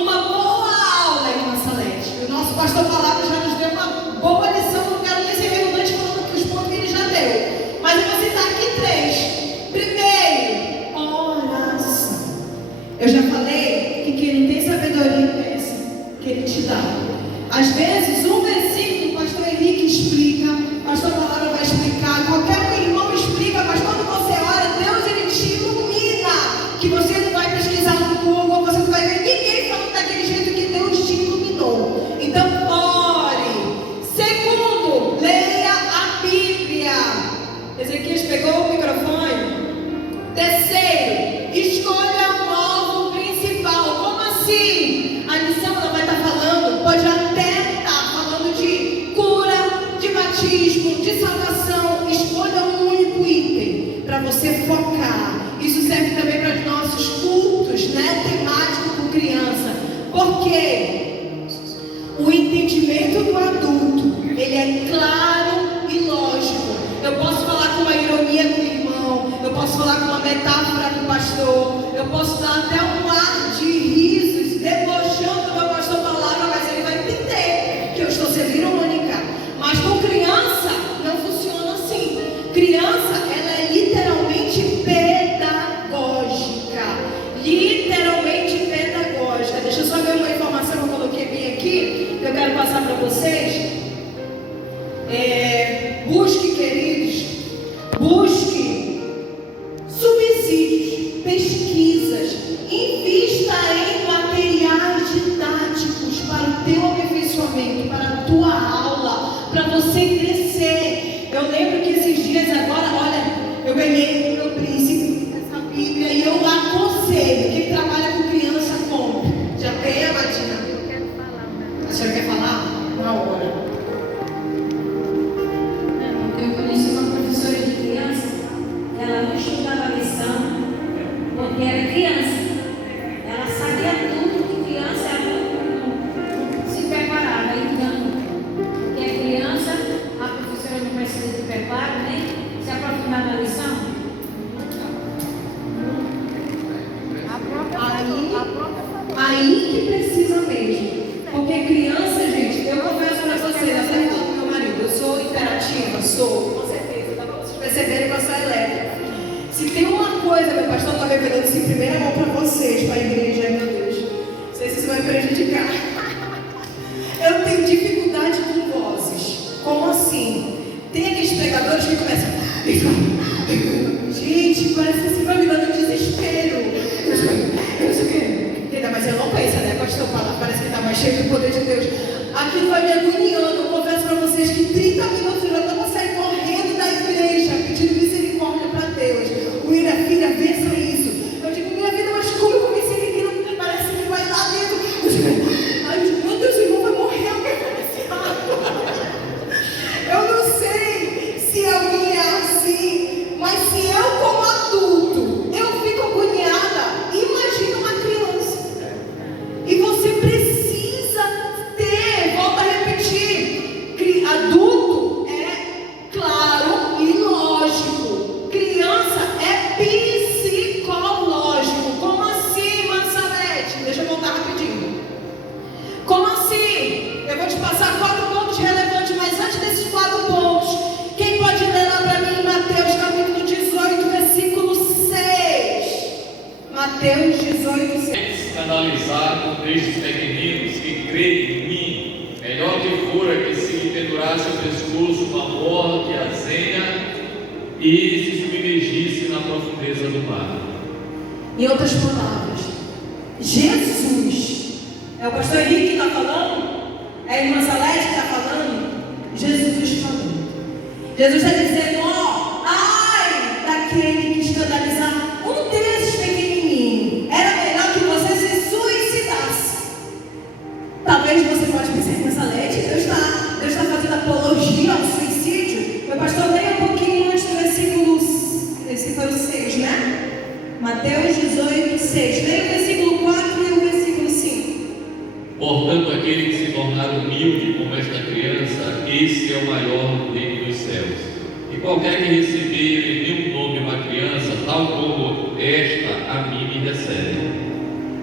uma boa aula, irmã Salete. O nosso pastor Palavra já nos deu uma boa lição. Não quero nem ser redundante falando que os pontos que ele já deu. Mas eu vou citar aqui 3. Primeiro, oração. Eu já falei que quem não tem sabedoria peça, que ele te dá. Às vezes, um versículo, o pastor Henrique explica, o pastor Palavra vai explicar, qualquer irmão explica, mas quando você ora, Deus ele te ilumina, que você não vai pesquisar no Google, você não vai ver ninguém falando daquele jeito que Deus te iluminou. Então, ore. Segundo, leia a Bíblia. Ezequias pegou o microfone. Terceiro, escolha um alvo principal. Como assim? A lição ela vai estar falando, pode até estar falando de cura, de batismo, de salvação. Escolha um único item para você focar. Isso serve também para os nossos cultos, né? Temático com criança. Porque o entendimento do adulto, ele é claro e lógico. Eu posso falar com uma ironia do irmão, eu posso falar com uma metáfora do pastor, eu posso dar até um ar de risos, debochando do meu pastor Palavra, mas ele vai entender que eu estou sendo irônica. Mas com criança, não funciona assim. Criança, ela é literalmente pedagógica. Literalmente pedagógica. Deixa eu só ver uma informação que eu coloquei bem aqui, que eu quero passar para vocês. Busque, queridos, busque subsídios, pesquisas, invista em materiais didáticos para o teu aperfeiçoamento, para a tua aula, para você crescer. Eu lembro que esses dias agora, olha, eu ganhei do meu príncipe essa Bíblia e eu aconselho, quem trabalha com criança, compre. Já tem, Martina? Eu quero falar. A senhora quer falar? Na hora. Eu conheci uma professora de criança, ela não estudava lição, porque era criança. Ela sabia tudo que criança não se preparava, então, porque é criança, a professora não precisa de preparo, nem se aprofundar na lição. Aí que precisa mesmo. Porque criança, gente, eu confesso para vocês, até falo com meu marido, eu sou interativa, sou, com certeza, dá para vocês perceberem que eu sou elétrica. Se tem uma coisa, meu pastor está revelando isso em primeira mão para vocês, para a igreja, meu Deus, não sei se isso vai prejudicar. Eu tenho dificuldade com vozes. Como assim? Tem aqueles pregadores que começam. Gente, parece que vai me dando desespero. Eu não sei o quê. Mas eloquência, né, pastor? Parece que está mais cheio do poder de Deus. Aquilo vai me agoniando. Eu confesso para vocês que 30 minutos eu já estava saindo correndo da igreja, pedindo misericórdia para Deus. O Ira, filha, vença isso. Eu digo, minha vida, mas como eu vou vencer aquilo? Parece que vai lá dentro. Ai, meu Deus, o irmão vai morrer. procura que se lhe pendurasse o pescoço uma morte, a senha, e se submergisse na profundeza do mar. Em outras palavras, Jesus, é o pastor Henrique que está falando? É a irmã Salete que está falando? Jesus falando. Jesus está dizendo, ó, ai daquele que escandalizar um desses pequenininhos. Era melhor que você se suicidasse. Talvez você pode pensar, irmã Salete, Deus está fazendo apologia ao suicídio. Meu pastor, leia um pouquinho antes do versículo, esse foi o 6, né? Mateus 18, 6. Leia o versículo 4 e o versículo 5. Portanto, aquele que se tornar humilde como esta criança, esse é o maior no reino dos céus. E qualquer que receber em meu nome uma criança, tal como esta, a mim me recebe.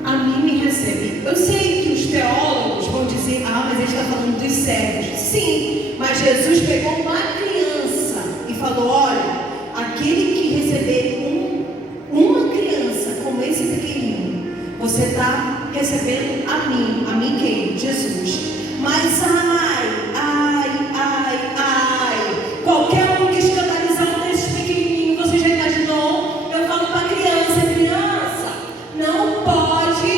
A mim me recebe. Eu sei que os teólogos vão dizer, mas ele está falando dos servos. Sim, mas Jesus pegou uma criança e falou, olha, aquele que receber uma criança como esse pequenininho, você está recebendo a mim quem? Jesus. Mas qualquer um que escandalizar um desses pequenininhos, você já imaginou? Eu falo para criança não pode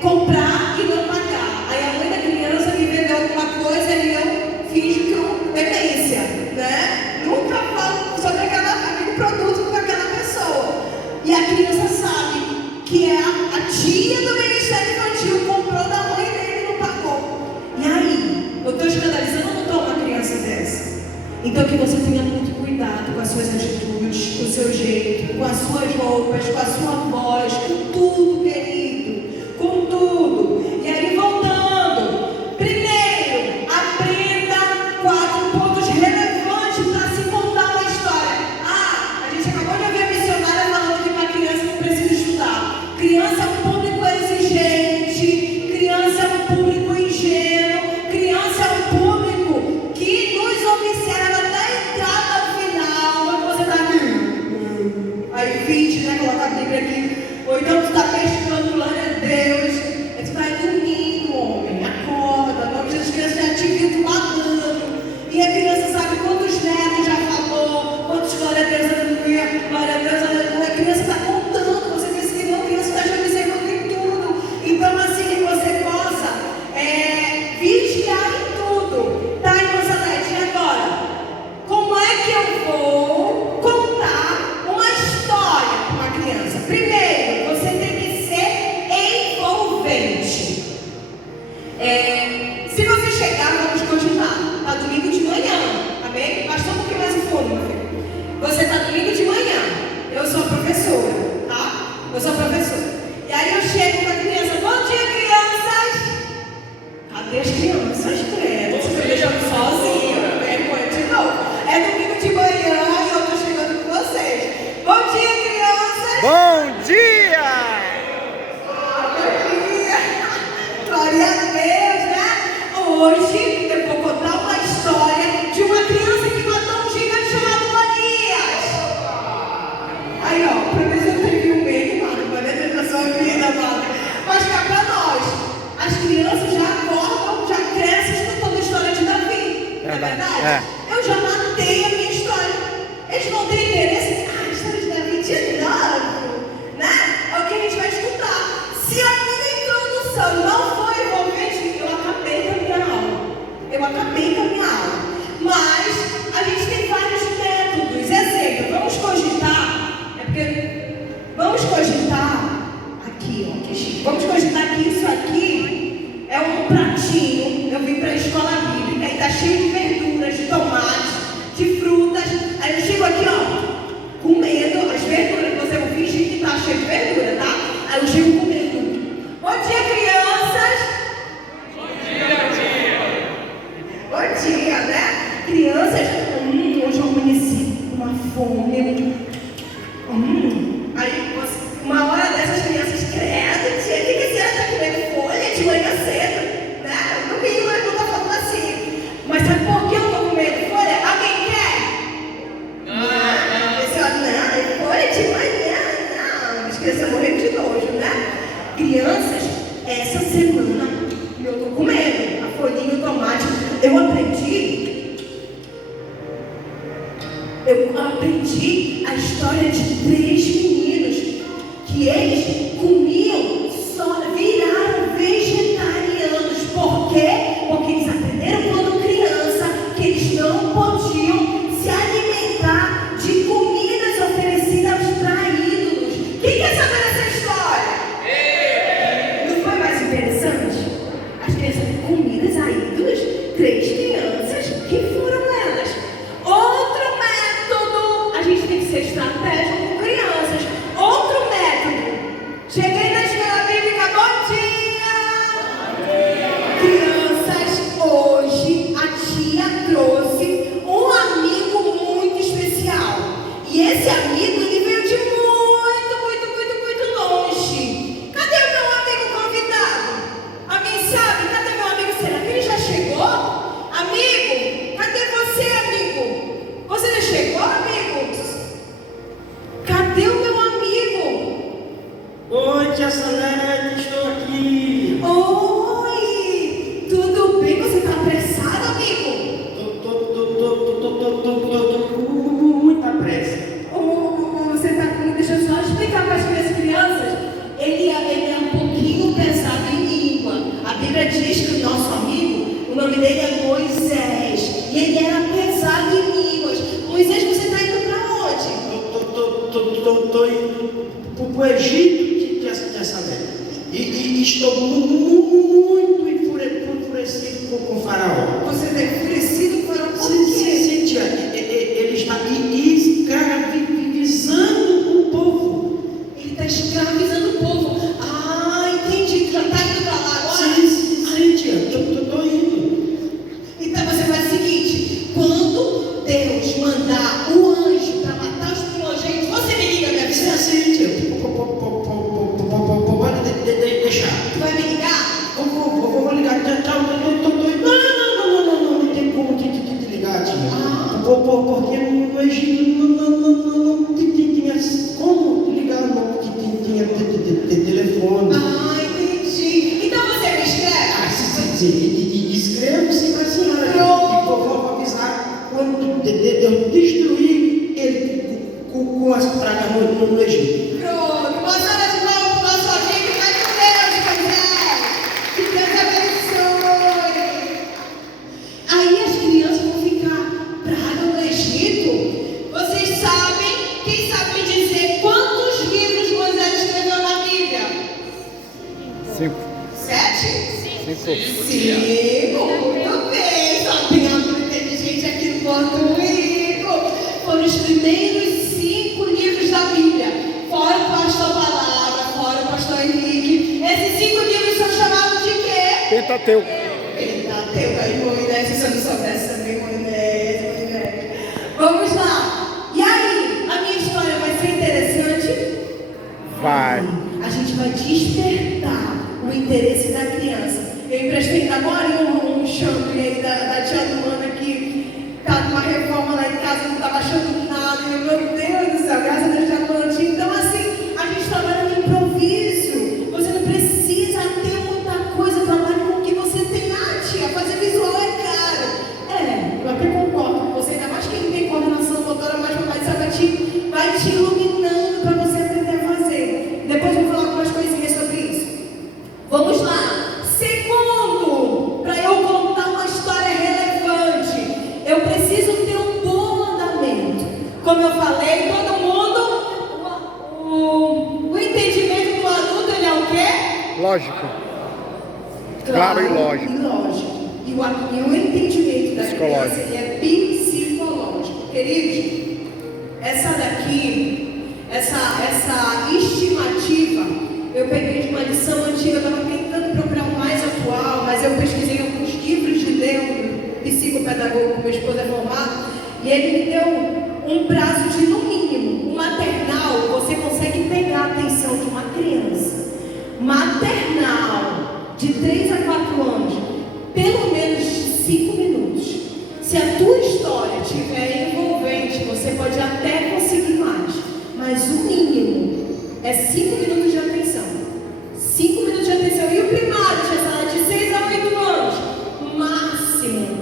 comprar e não pagar. Aí a mãe da criança me vendeu alguma coisa e eu finjo que eu demência, né? Nunca falo sobre aquele produto com aquela pessoa. E a criança sabe que é a tia do Ministério Infantil comprou da mãe dele e não pagou. E aí, eu estou escandalizando ou não estou uma criança dessa? Então que você tenha muito cuidado com as suas atitudes, com o seu jeito, com as suas roupas, com a sua voz, com tudo, querido, com tudo. E aí, voltando, primeiro, aprenda 4 pontos relevantes para se contar uma história. A gente acabou de ouvir a missionária falando que uma criança não precisa estudar. Criança é um público exigente, criança é um público ingênuo, criança é um público que nos observa até a entrada ao final, quando você está aqui. Aí 20, né? Coloca a Bíblia aqui. Ou então tu está pescando, glória a Deus. Aí tu vai dormindo, homem. Acorda. Não, Jesus Cristo já te viu matando. E a criança sabe quantos netos já falou, quantos glória a Deus, aleluia, glória a Deus, aleluia. A criança está contando. Você disse que não, a criança está já observando em tudo. Então, assim que você possa vigiar em tudo. Tá, irmã Salete? E agora? Como é que eu vou contar uma história para uma criança? Primeiro, você tem que ser envolvente. Se você chegar, vamos continuar. Está domingo de manhã, amém? Basta um pouquinho mais o fone, meu filho. Você está domingo de manhã. Eu sou professora, tá? Eu sou professora. E aí eu chego com a criança. Bom dia, crianças! Cadê as crianças? Credo, você está deixando sozinho. Vergonha de novo. É domingo de manhã e eu estou chegando com vocês. Bom dia, crianças! Bom dia! Bom dia! Glória a Deus, né? Hoje eu vou contar uma história de uma criança que matou um gigante chamado Golias. Aí, ó, para ver se eu tenho medo, mano, glória a Deus na sua vida, mano. Mas cá pra nós, as crianças já acordam, já crescem escutando a história de Davi. Não é verdade? Eu já matei a minha história. Eles não têm interesse. A história de Davi de novo, né? É o que a gente vai escutar. Se a minha introdução não for envolvente, eu acabei com a minha aula. Mas a gente tem vários métodos. Exemplo, vamos cogitar aqui, ó, que chique. Vamos cogitar que isso aqui é um pratinho. Eu vim para a escola bíblica e tá cheio de verduras, de tomates, de frutas. Aí eu chego aqui, ó, com medo. As verduras, você vai fingir que tá cheio de verdura, tá? Aí eu chego com medo. Bom dia, crianças! Bom dia, né? Crianças, hoje eu amanheci com uma fome. Aí, uma hora dessas crianças, credo, tia, o que você está comendo folha de manhã cedo? Né? No mínimo, eu não estou falando assim. Mas sabe por que eu estou comendo folha? Alguém quer? Não. Pessoal, não, folha de manhã, não. As crianças morrendo de nojo, né? Crianças, essa semana, eu estou comendo a folhinha, o tomate. Eu aprendi a história de 3 meninos que eles comiam, só viraram vegetarianos. Por quê? Porque eles aprenderam quando criança que eles não podiam se alimentar de comidas oferecidas para ídolos. Quem quer saber dessa história? Não foi mais interessante? As crianças comidas a ídolos, 3 crianças que foram elas. Outro método, a gente tem que ser estratégico com crianças. Outro método. Cheguei na escola bíblica, bom dia! Crianças, hoje a tia trouxe um amigo muito especial. E esse amigo, ele veio de muito longe. Cadê o meu amigo convidado? Alguém sabe? Cadê meu amigo? Será que ele já chegou? Amigo, cadê você, amigo? Você já chegou, amigo? Cadê o meu amigo? Oi, tia Salete, estou aqui. Oi! Tudo bem? Você está apressado, amigo? Tô com muita pressa. Você está com... Deixa eu só explicar para as minhas crianças. Ele é um pouquinho pesado em língua. A Bíblia diz que o nosso amigo, o nome dele é Moisés. E ele era pesado em línguas. Moisés, você está indo para onde? Tô indo pro Egito, tia Salete. E estou muito enfurecido com o faraó. Você está enfurecido para o Sim, tia. Ele está escravizando o povo. Ele está escravizando o povo. Ah, entendi. Tu já está indo para lá agora? Sim, tia. Tô indo. Então você faz o seguinte: quando Deus mandar o anjo para matar os primogênitos, você me liga, minha filha. Sim, tia. Pode deixar. Tu vai me ligar? Vou ligar. Tchau. Não tem como te ligar, tia. Porque no Egito não tinha como ligar, não tinha telefone. Ah, entendi. Então você me escreve? Sim. Escrevo sim para a senhora. E vou avisar quando eu destruir ele com as pragas no Egito. Pronto. Boa tarde de novo pro nosso amigo. Vai com Deus, Moisés. Que Deus abençoe. Aí as crianças vão ficar pragas no Egito. Vocês sabem? Quem sabe me dizer quantos livros Moisés escreveu na Bíblia? 5. 7? 5. Sim, muito bem. Só tem aluno inteligente aqui no Porto Rico. Foram os primeiros 5 livros da Bíblia. Fora o Pastor Palavra, fora o Pastor Henrique. Esses 5 livros são chamados de quê? Pentateuco. Pentateuco. Aí, Moisés, se eu não soubesse também, Moisés. Vamos lá. E aí, a minha história vai ser interessante? Vai. A gente vai despertar o interesse da criança. Eu emprestei agora um chambre aí da tia Luana que tá numa reforma lá em casa, não estava achando nada. E meu Deus do céu, graças a Deus já plantinha. Então assim, a gente trabalha no improviso. Você não precisa ter muita coisa, trabalhe com o que você tem. Ah, tia, fazer visual é caro. Eu até concordo com você, ainda mais quem tem coordenação motora, mais vai te iluminando para você aprender a fazer. Depois eu vou falar algumas coisinhas sobre isso. Vamos lá. Segundo, para eu contar uma história relevante, eu preciso ter um bom andamento. Como eu falei, todo mundo, o entendimento do adulto, ele é o quê? Lógico. Claro e lógico. E o entendimento da criança, Psicológico. ele é psicológico. Queridos, essa daqui, essa estimativa, eu peguei de uma lição antiga, eu estava tentando procurar o mais atual, mas eu pesquisei alguns livros de Leandro, psicopedagogo, meu esposo é formado, e ele me deu um prazo de, no mínimo, o maternal, você consegue pegar a atenção de uma criança. Maternal, de 3 a 4 anos, pelo menos 5 minutos. Se a tua história estiver envolvente, você pode até conseguir mais, mas o mínimo é 5 minutos de atenção. 5 minutos de atenção. E o primário, já de 6 a 8 anos, máximo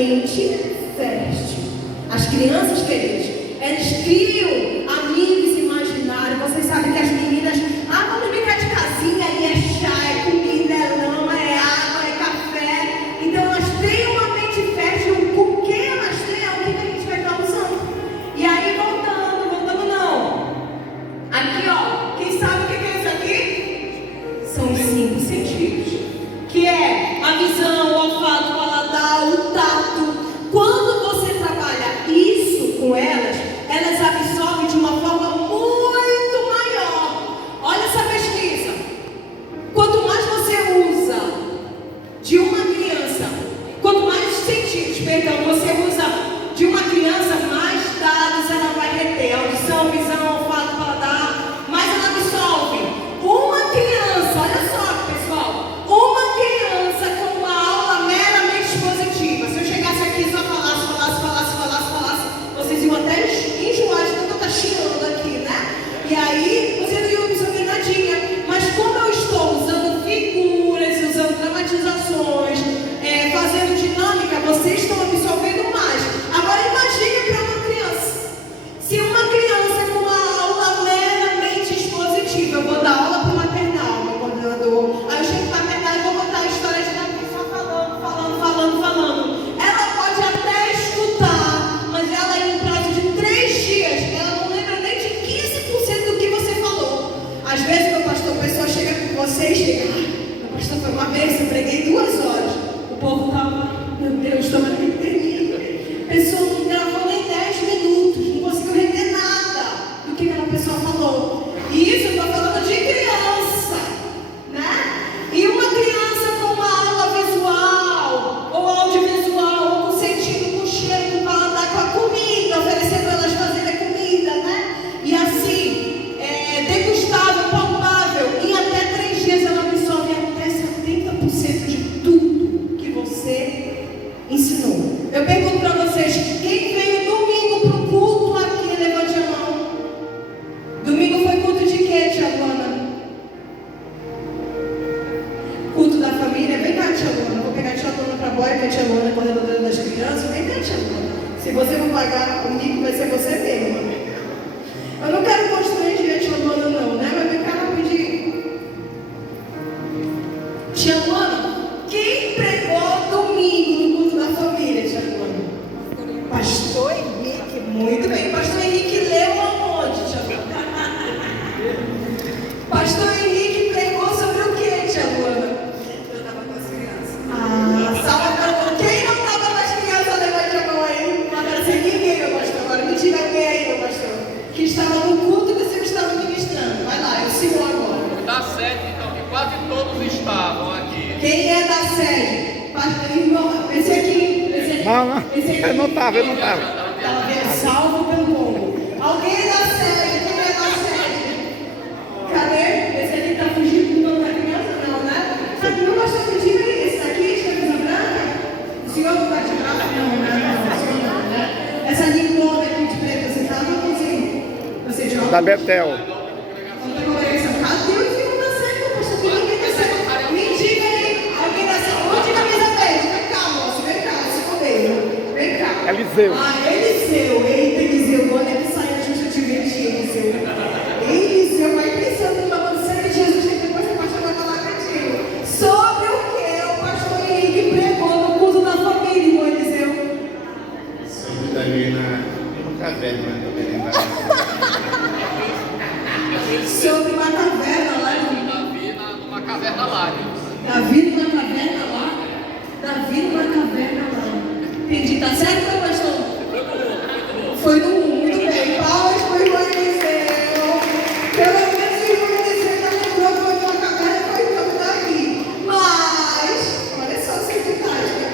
mente fértil. As crianças, queridos, eles criam amigos imaginários. Vocês sabem que as meninas, vamos brincar de casinha, e é chá, é comida, é lama, é água, é café. Então elas têm uma mente fértil. O que elas têm é o que a gente vai estar usando. E aí voltando não. Aqui ó, quem sabe o que é isso aqui? São os 5 sentidos. Que é a visão, o olfato, o paladar, o tato. Quando você trabalha isso com elas absorvem de uma forma muito maior. Olha essa pesquisa. Quanto mais você usa de uma criança, quanto mais sentidos, você usa de uma criança, mais dados ela vai reter. Audição, visão, olfato, paladar, mais ela absorve. Uma criança, olha só pessoal, uma criança com uma aula meramente expositiva. Se eu chegasse aqui e só falasse, vocês iam até enjoar de tanto estar chiando aqui, né? E aí, você não ia absorver nadinha. Mas como eu estou usando figuras, usando dramatizações, fazendo dinâmica, vocês estão absorvendo mais. Agora imagine para uma criança. Se uma criança com uma aula meramente expositiva, eu vou dar aula para o maternal, meu coordenador. Aí eu chego para o maternal e vou contar a história de uma pessoa falando. Ela pode até escutar, mas ela em um prazo de 3 dias, ela não lembra nem de 15% do que você falou. Às vezes, meu pastor, a pessoa chega com você e chega, meu pastor, foi uma vez, eu preguei 2 horas. O povo estava, meu Deus, estava entendendo. A pessoa não gravou nem 10 minutos, não conseguiu render nada do que aquela pessoa falou. E isso eu estou falando de criança, né? E uma criança com uma aula visual, ou audiovisual, ou com sentido, com cheiro, com paladar, com a comida, oferecendo elas fazerem a comida, né? E assim, degustável, palpável, em até 3 dias ela absorve até 70% de tudo que você ensinou. Eu pergunto para vocês, quem veio domingo para o culto aqui, levante a mão. Domingo foi culto de quê, tia Luana? Culto da família. Vem cá, tia Luana. Vou pegar a tia Luana para boia, que a tia Luana é coordenadora das crianças. Vem cá, tia Luana. Se você não pagar o mico, vai ser você mesmo. Eu não quero constranger a tia Luana não, né? Mas vem cá rapidinho. Tia Luana, quem pregou domingo no culto da família, tia Luana? Pastor Henrique. Muito bem. Pastor Henrique leu aonde, tia Luana? Pastor Henrique pregou sobre o que, tia Luana? Eu estava com as crianças. Salva para quem não estava com as crianças, levante a mão aí. Não agora sem ninguém, meu pastor. Agora me diga alguém aí, meu pastor. Que estava no culto que você estava ministrando. Vai lá, eu sigo agora. Da sede, então, que quase todos estavam aqui. Quem é da sede? Pastor irmão, esse aqui. Não, eu não estava. Estava salvo pelo povo. Alguém da sede? Quem é da sede? Cadê? Esse aqui está fugindo do nome da criança? Não, né? Não gostou de diga aí? Esse daqui, camisa branca? O senhor não está de braço? Não, né? Essa lingona aqui de preto, você estava assim? Você de óculos? Da Betel. Cadê o senhor da sede? Poxa, tem ninguém da sede. Me diga aí. Alguém da sede? Onde camisa verde? Vem cá, moço. Vem cá, se comer. Vem cá. Eliseu. Eliseu. Eita, Eliseu. Olha que saia justa de ti, Eliseu. Eliseu, vai pensando numa mansão de Jesus, que depois o pastor vai falar contigo. Sobre o que o pastor Henrique pregou no culto da família, irmão Eliseu? Sobre Davi na caverna, mas não me lembro. Sobre uma caverna lá. Davi numa caverna lá. Davi numa caverna lá. Davi numa caverna lá. Entendi, tá certo, meu pastor? Foi no 1, muito bem. Palmas para o irmão Eliseu. Pelo menos o irmão Eliseu ainda lembrou que foi numa caverna e foi todo Davi. Mas, olha só os secretários, né?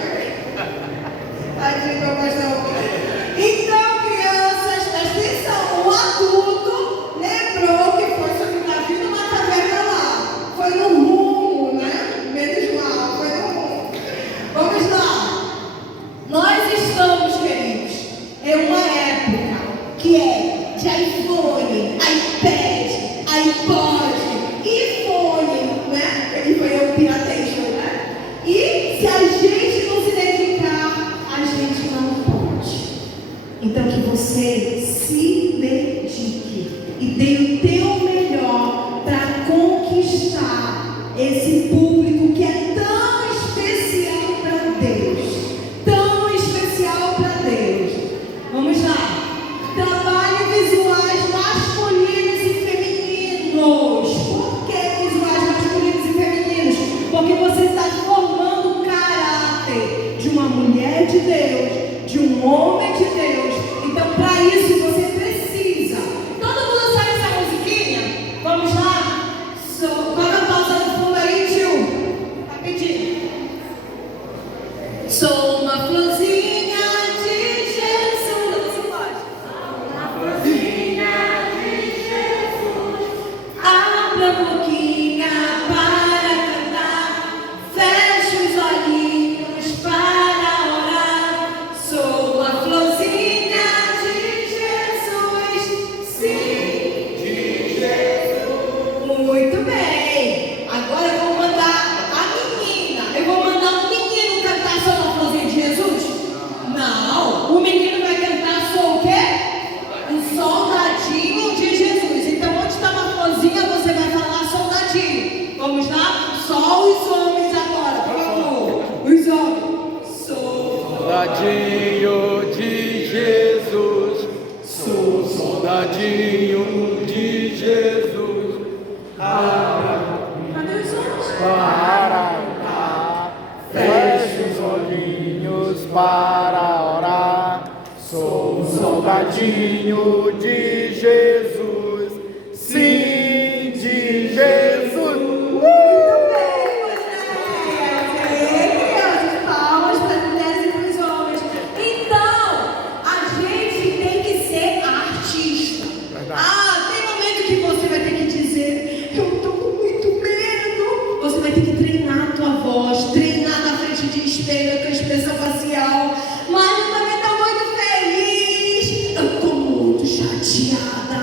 Tadinho, meu pastor. Então, crianças, presta atenção. O adulto lembrou que foi sobre Davi numa caverna lá. Foi no rumo, né? Menos mal, foi no rumo. Vamos lá. Nós estamos, queridos, em uma época que é de iPhone, iPad, iPod, iPhone, né? Ele foi o Piratation, né? E se a gente não se dedicar, a gente Então que você se dedique e dê o teu melhor para conquistar esse público que é tão especial para Deus. Tão especial para Deus. Vamos lá. Trabalhe visuais masculinos e femininos. Por que visuais masculinos e femininos? Porque você está formando o caráter de uma mulher de Deus, de um homem de Deus. Então, para isso, você precisa. Todo mundo sabe essa musiquinha? Vamos lá? Coloca a pausa no fundo aí, tio. Rapidinho. Sou uma florzinha de Jesus. Uma florzinha de Jesus. Abra a boquinha para cantar. Feche os olhinhos para orar. Sou uma florzinha de Jesus. Sim, de Jesus. Muito bem. Agora eu vou mandar a menina. Eu vou mandar o menino cantar Sou uma florzinha de Jesus? Não. O menino vai cantar Sou o quê? Um soldadinho de Jesus. Então, onde está uma florzinha, você vai falar soldadinho. Vamos lá? Só os homens agora, por favor. Os homens. Sou Soldadinho de Jesus, sou soldadinho de Jesus. Cadê os homens? Para orar, feche os olhinhos para orar. Sou um soldadinho de Jesus, sim, de Jesus. Muito bem, crianças, palmas para as mulheres e para os homens. Então, a gente tem que ser artista. Tem momento que você vai ter que dizer, eu estou com muito medo. Você vai ter que treinar a tua voz, treinar na frente de espelho, a tua expressão facial. Mas eu também estou muito feliz. Eu estou muito chateada.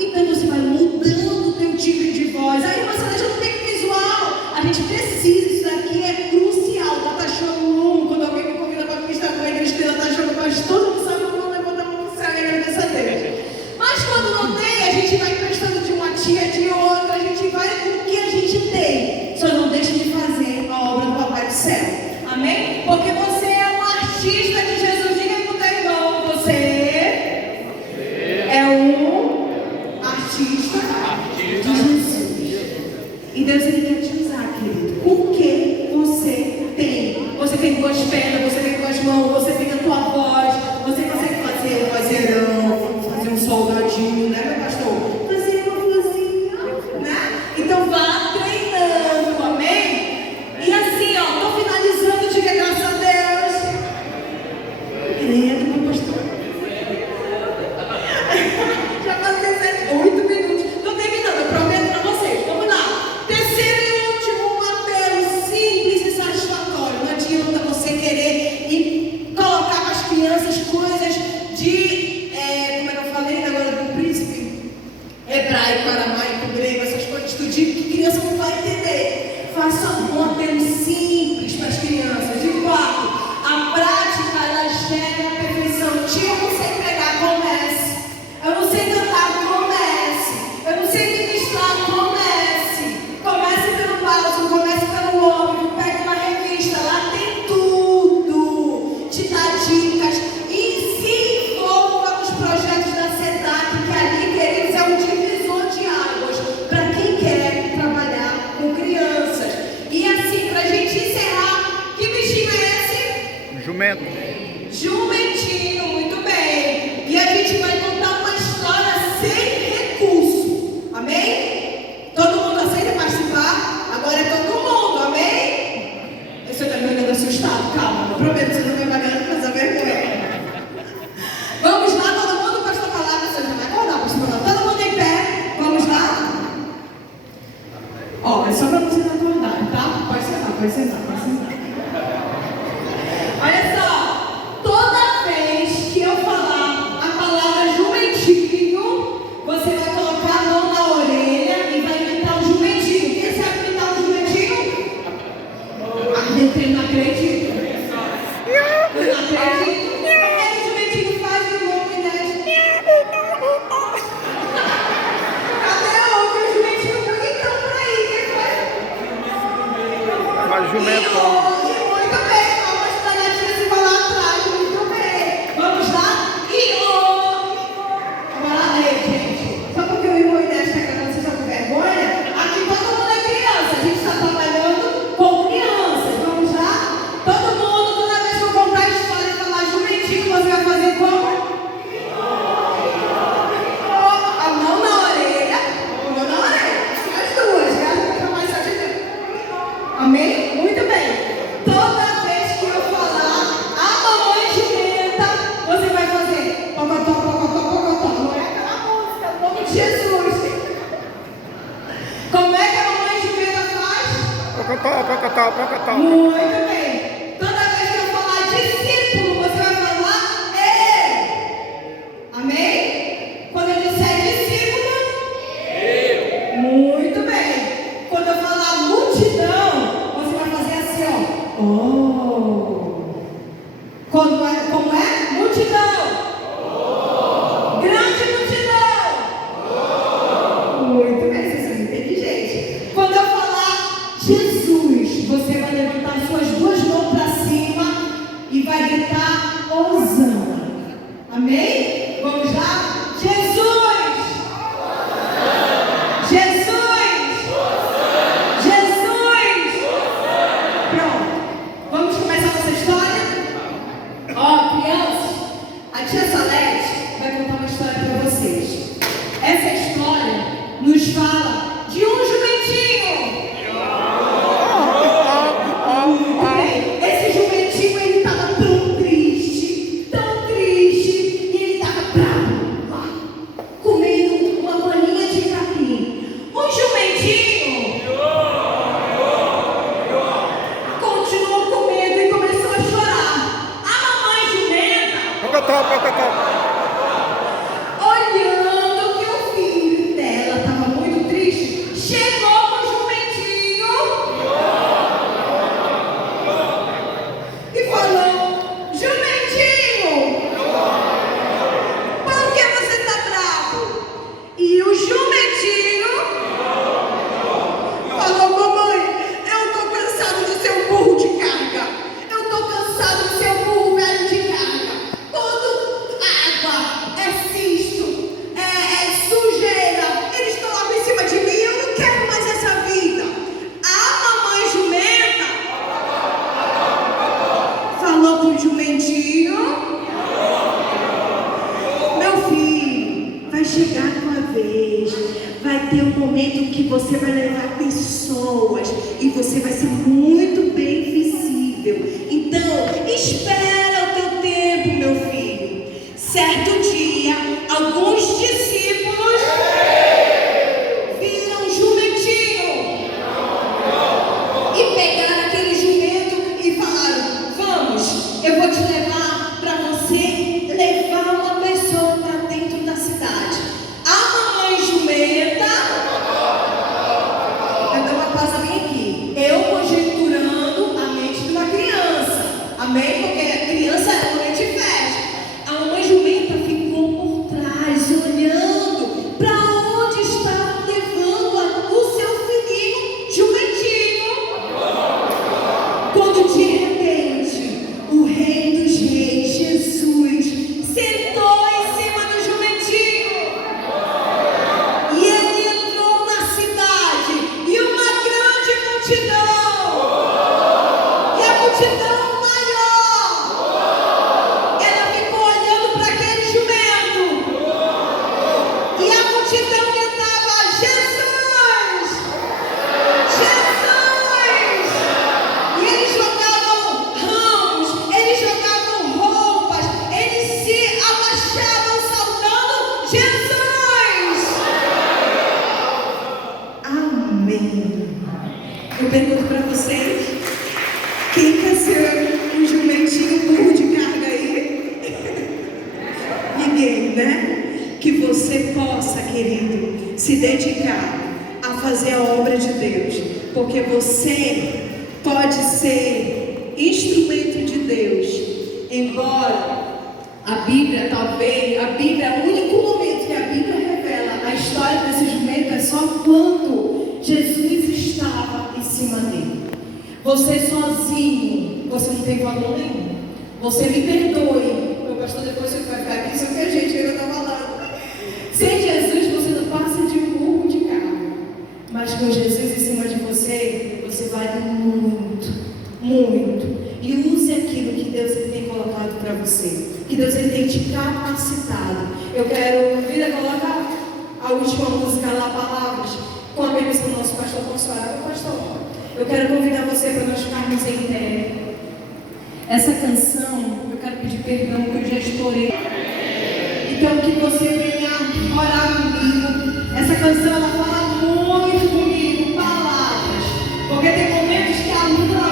Então você vai mudando o teu timbre de voz. Aí você deixa no tempo visual. A gente precisa, isso daqui é crucial. Bota show no 1, quando alguém me convida para ministrar com a igreja, tem Data Show, mas todo mundo sabe que não levanta a mão para e agradecer a Deus. Mas quando não tem, a gente vai emprestando de uma tia, de outra, a gente vai com o que a gente tem. Só não deixe de fazer a obra do Papai do Céu. Amém? Porque você é um artista de Jesus. Diga para o teu irmão, você é um artista de Jesus. E Deus ele quer te usar, querido. O que você tem? Você tem duas pernas, você tem duas mãos, você tem a tua voz, você consegue fazer um vozeirão, fazer um soldadinho, né, meu pastor? Fazer uma florzinha, né? Então vá treinando, amém? E assim, ó, tô finalizando, diga graças a Deus. Credo, meu pastor. Já passei 8 minutos. Estou terminando, eu prometo para vocês. Vamos lá. Terceiro e último, um apelo simples e satisfatório. Não adianta você querer e colocar para as crianças coisas de, como é que eu falei agora do príncipe? Hebraico, aramaico, grego, essas coisas tudinho que criança não vai entender. Faça um apelo simples para as crianças. De fato, a prática ela gera a perfeição. Tio, eu não sei pregar, comece. Eu não sei cantar, comece. Eu não sei ministrar, comece. Comece pelo básico, comece pelo óbvio. Pegue uma revista, lá tem tudo. Te dá dicas. E se envolva nos projetos da SEDAC, que ali, queridos, é um divisor de águas para quem quer trabalhar com crianças. E assim, para a gente encerrar, que bichinho é esse? Jumento. Jumentinho, muito bem. E a gente vai contar uma história sem recurso. Amém? Todo mundo aceita participar? Agora é todo mundo, amém? Você está me olhando assustado? Calma, eu prometo que você não vai pagando para essa vergonha. Vamos lá, todo mundo, pastor palavra, você já vai acordar, pastor palavra. Todo mundo em pé, vamos lá? Ó, é só para você não acordar, tá? Pode sentar, pode sentar, pode sentar. Olha só, toda vez que eu Muito bem. Toda vez que eu falar discípulo, você vai falar eu. Amém? Quando eu disser discípulo, eu. Muito bem. Quando eu falar multidão, você vai fazer assim, ó. Oh. Como é? Multidão. Oh. Grande multidão. Oh. Muito bem, vocês são inteligentes. Quando eu falar Jesus, você vai levantar suas duas mãos para cima e vai gritar Hosana. Amém? Vamos lá? Jesus! Jesus! Jesus! Pronto. Vamos começar nossa história? Ó, crianças, a tia Salete vai contar uma história para vocês. Essa história nos fala de um jumentinho. Esse jumentinho, ele estava tão triste, e ele estava bravo, comendo uma bolinha de capim. O jumentinho continuou comendo e começou a chorar. A mamãe jumenta, olhando que o filho dela estava muito triste, chegou com o jumentinho e falou: jumentinho, por que você está bravo? E o jumentinho falou: mamãe, eu estou cansado de ser um burro de carga. Eu estou cansado de ser um burro velho de carga. Quando água é cisto, é sujeira, eles estão lá em cima de mim, eu não quero mais essa vida. A mamãe jumenta falou pro jumentinho: meu filho, vai chegar a tua vez. Vai ter um momento que você vai levar pessoas e você vai ser muito bem visível. Então, espera o teu tempo, meu filho. Certo dia, alguns discípulos viram um jumentinho e pegaram aquele jumento e falaram: vamos, eu vou te levar para você levar uma pessoa para dentro da cidade. A mamãe jumenta vai dar uma pausa bem aqui. Eu conjecturando a mente de uma criança. Amém? Porque a criança é uma mente fecha. A mamãe jumenta ficou por trás, olhando para onde estavam levando o seu filhinho jumentinho. Quando de repente o Rei dos Reis, Jesus, sentou em cima do jumentinho e ele entrou na cidade e uma grande multidão, e a multidão maior, ela ficou olhando para aquele jumento e a multidão gritava: Jesus! Jesus! E eles jogavam ramos, eles jogavam roupas, eles se abaixavam saudando Jesus! Amém. Eu pergunto para vocês: quem quer ser um jumentinho burro de carga aí? Ninguém, né? Que você possa, querido, se dedicar a fazer a obra de Deus, porque você pode ser instrumento de Deus. Embora a Bíblia, talvez, a Bíblia é o único momento que a Bíblia revela a história desse jumento é só quando Jesus estava em cima dele. Você sozinho, você não tem valor nenhum. Você me perdoe, meu pastor, depois você vai ficar aqui, só que a gente que eu estou falando. Sem Jesus você não passa de um burro de carro. Mas com Jesus em cima de você, você vale muito, muito. E use aquilo que Deus tem colocado para você, que Deus tem te capacitado. Eu quero vir a colocar a última música lá, Palavras, com a bênção do nosso pastor Consolável. Pastor, eu quero convidar você para nós ficarmos em pé. Essa canção, eu quero pedir perdão que eu já estourei. Então que você venha orar comigo. Essa canção ela fala muito comigo, palavras. Porque tem momentos que a luta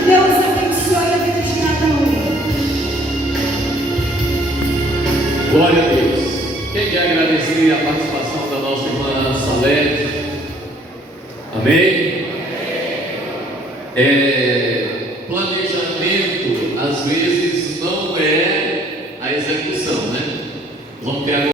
que Deus abençoe a vida de cada um. Glória a Deus. Quem quer agradecer a participação da nossa irmã Salete? Amém? Planejamento, às vezes, não é a execução, né? Vamos ter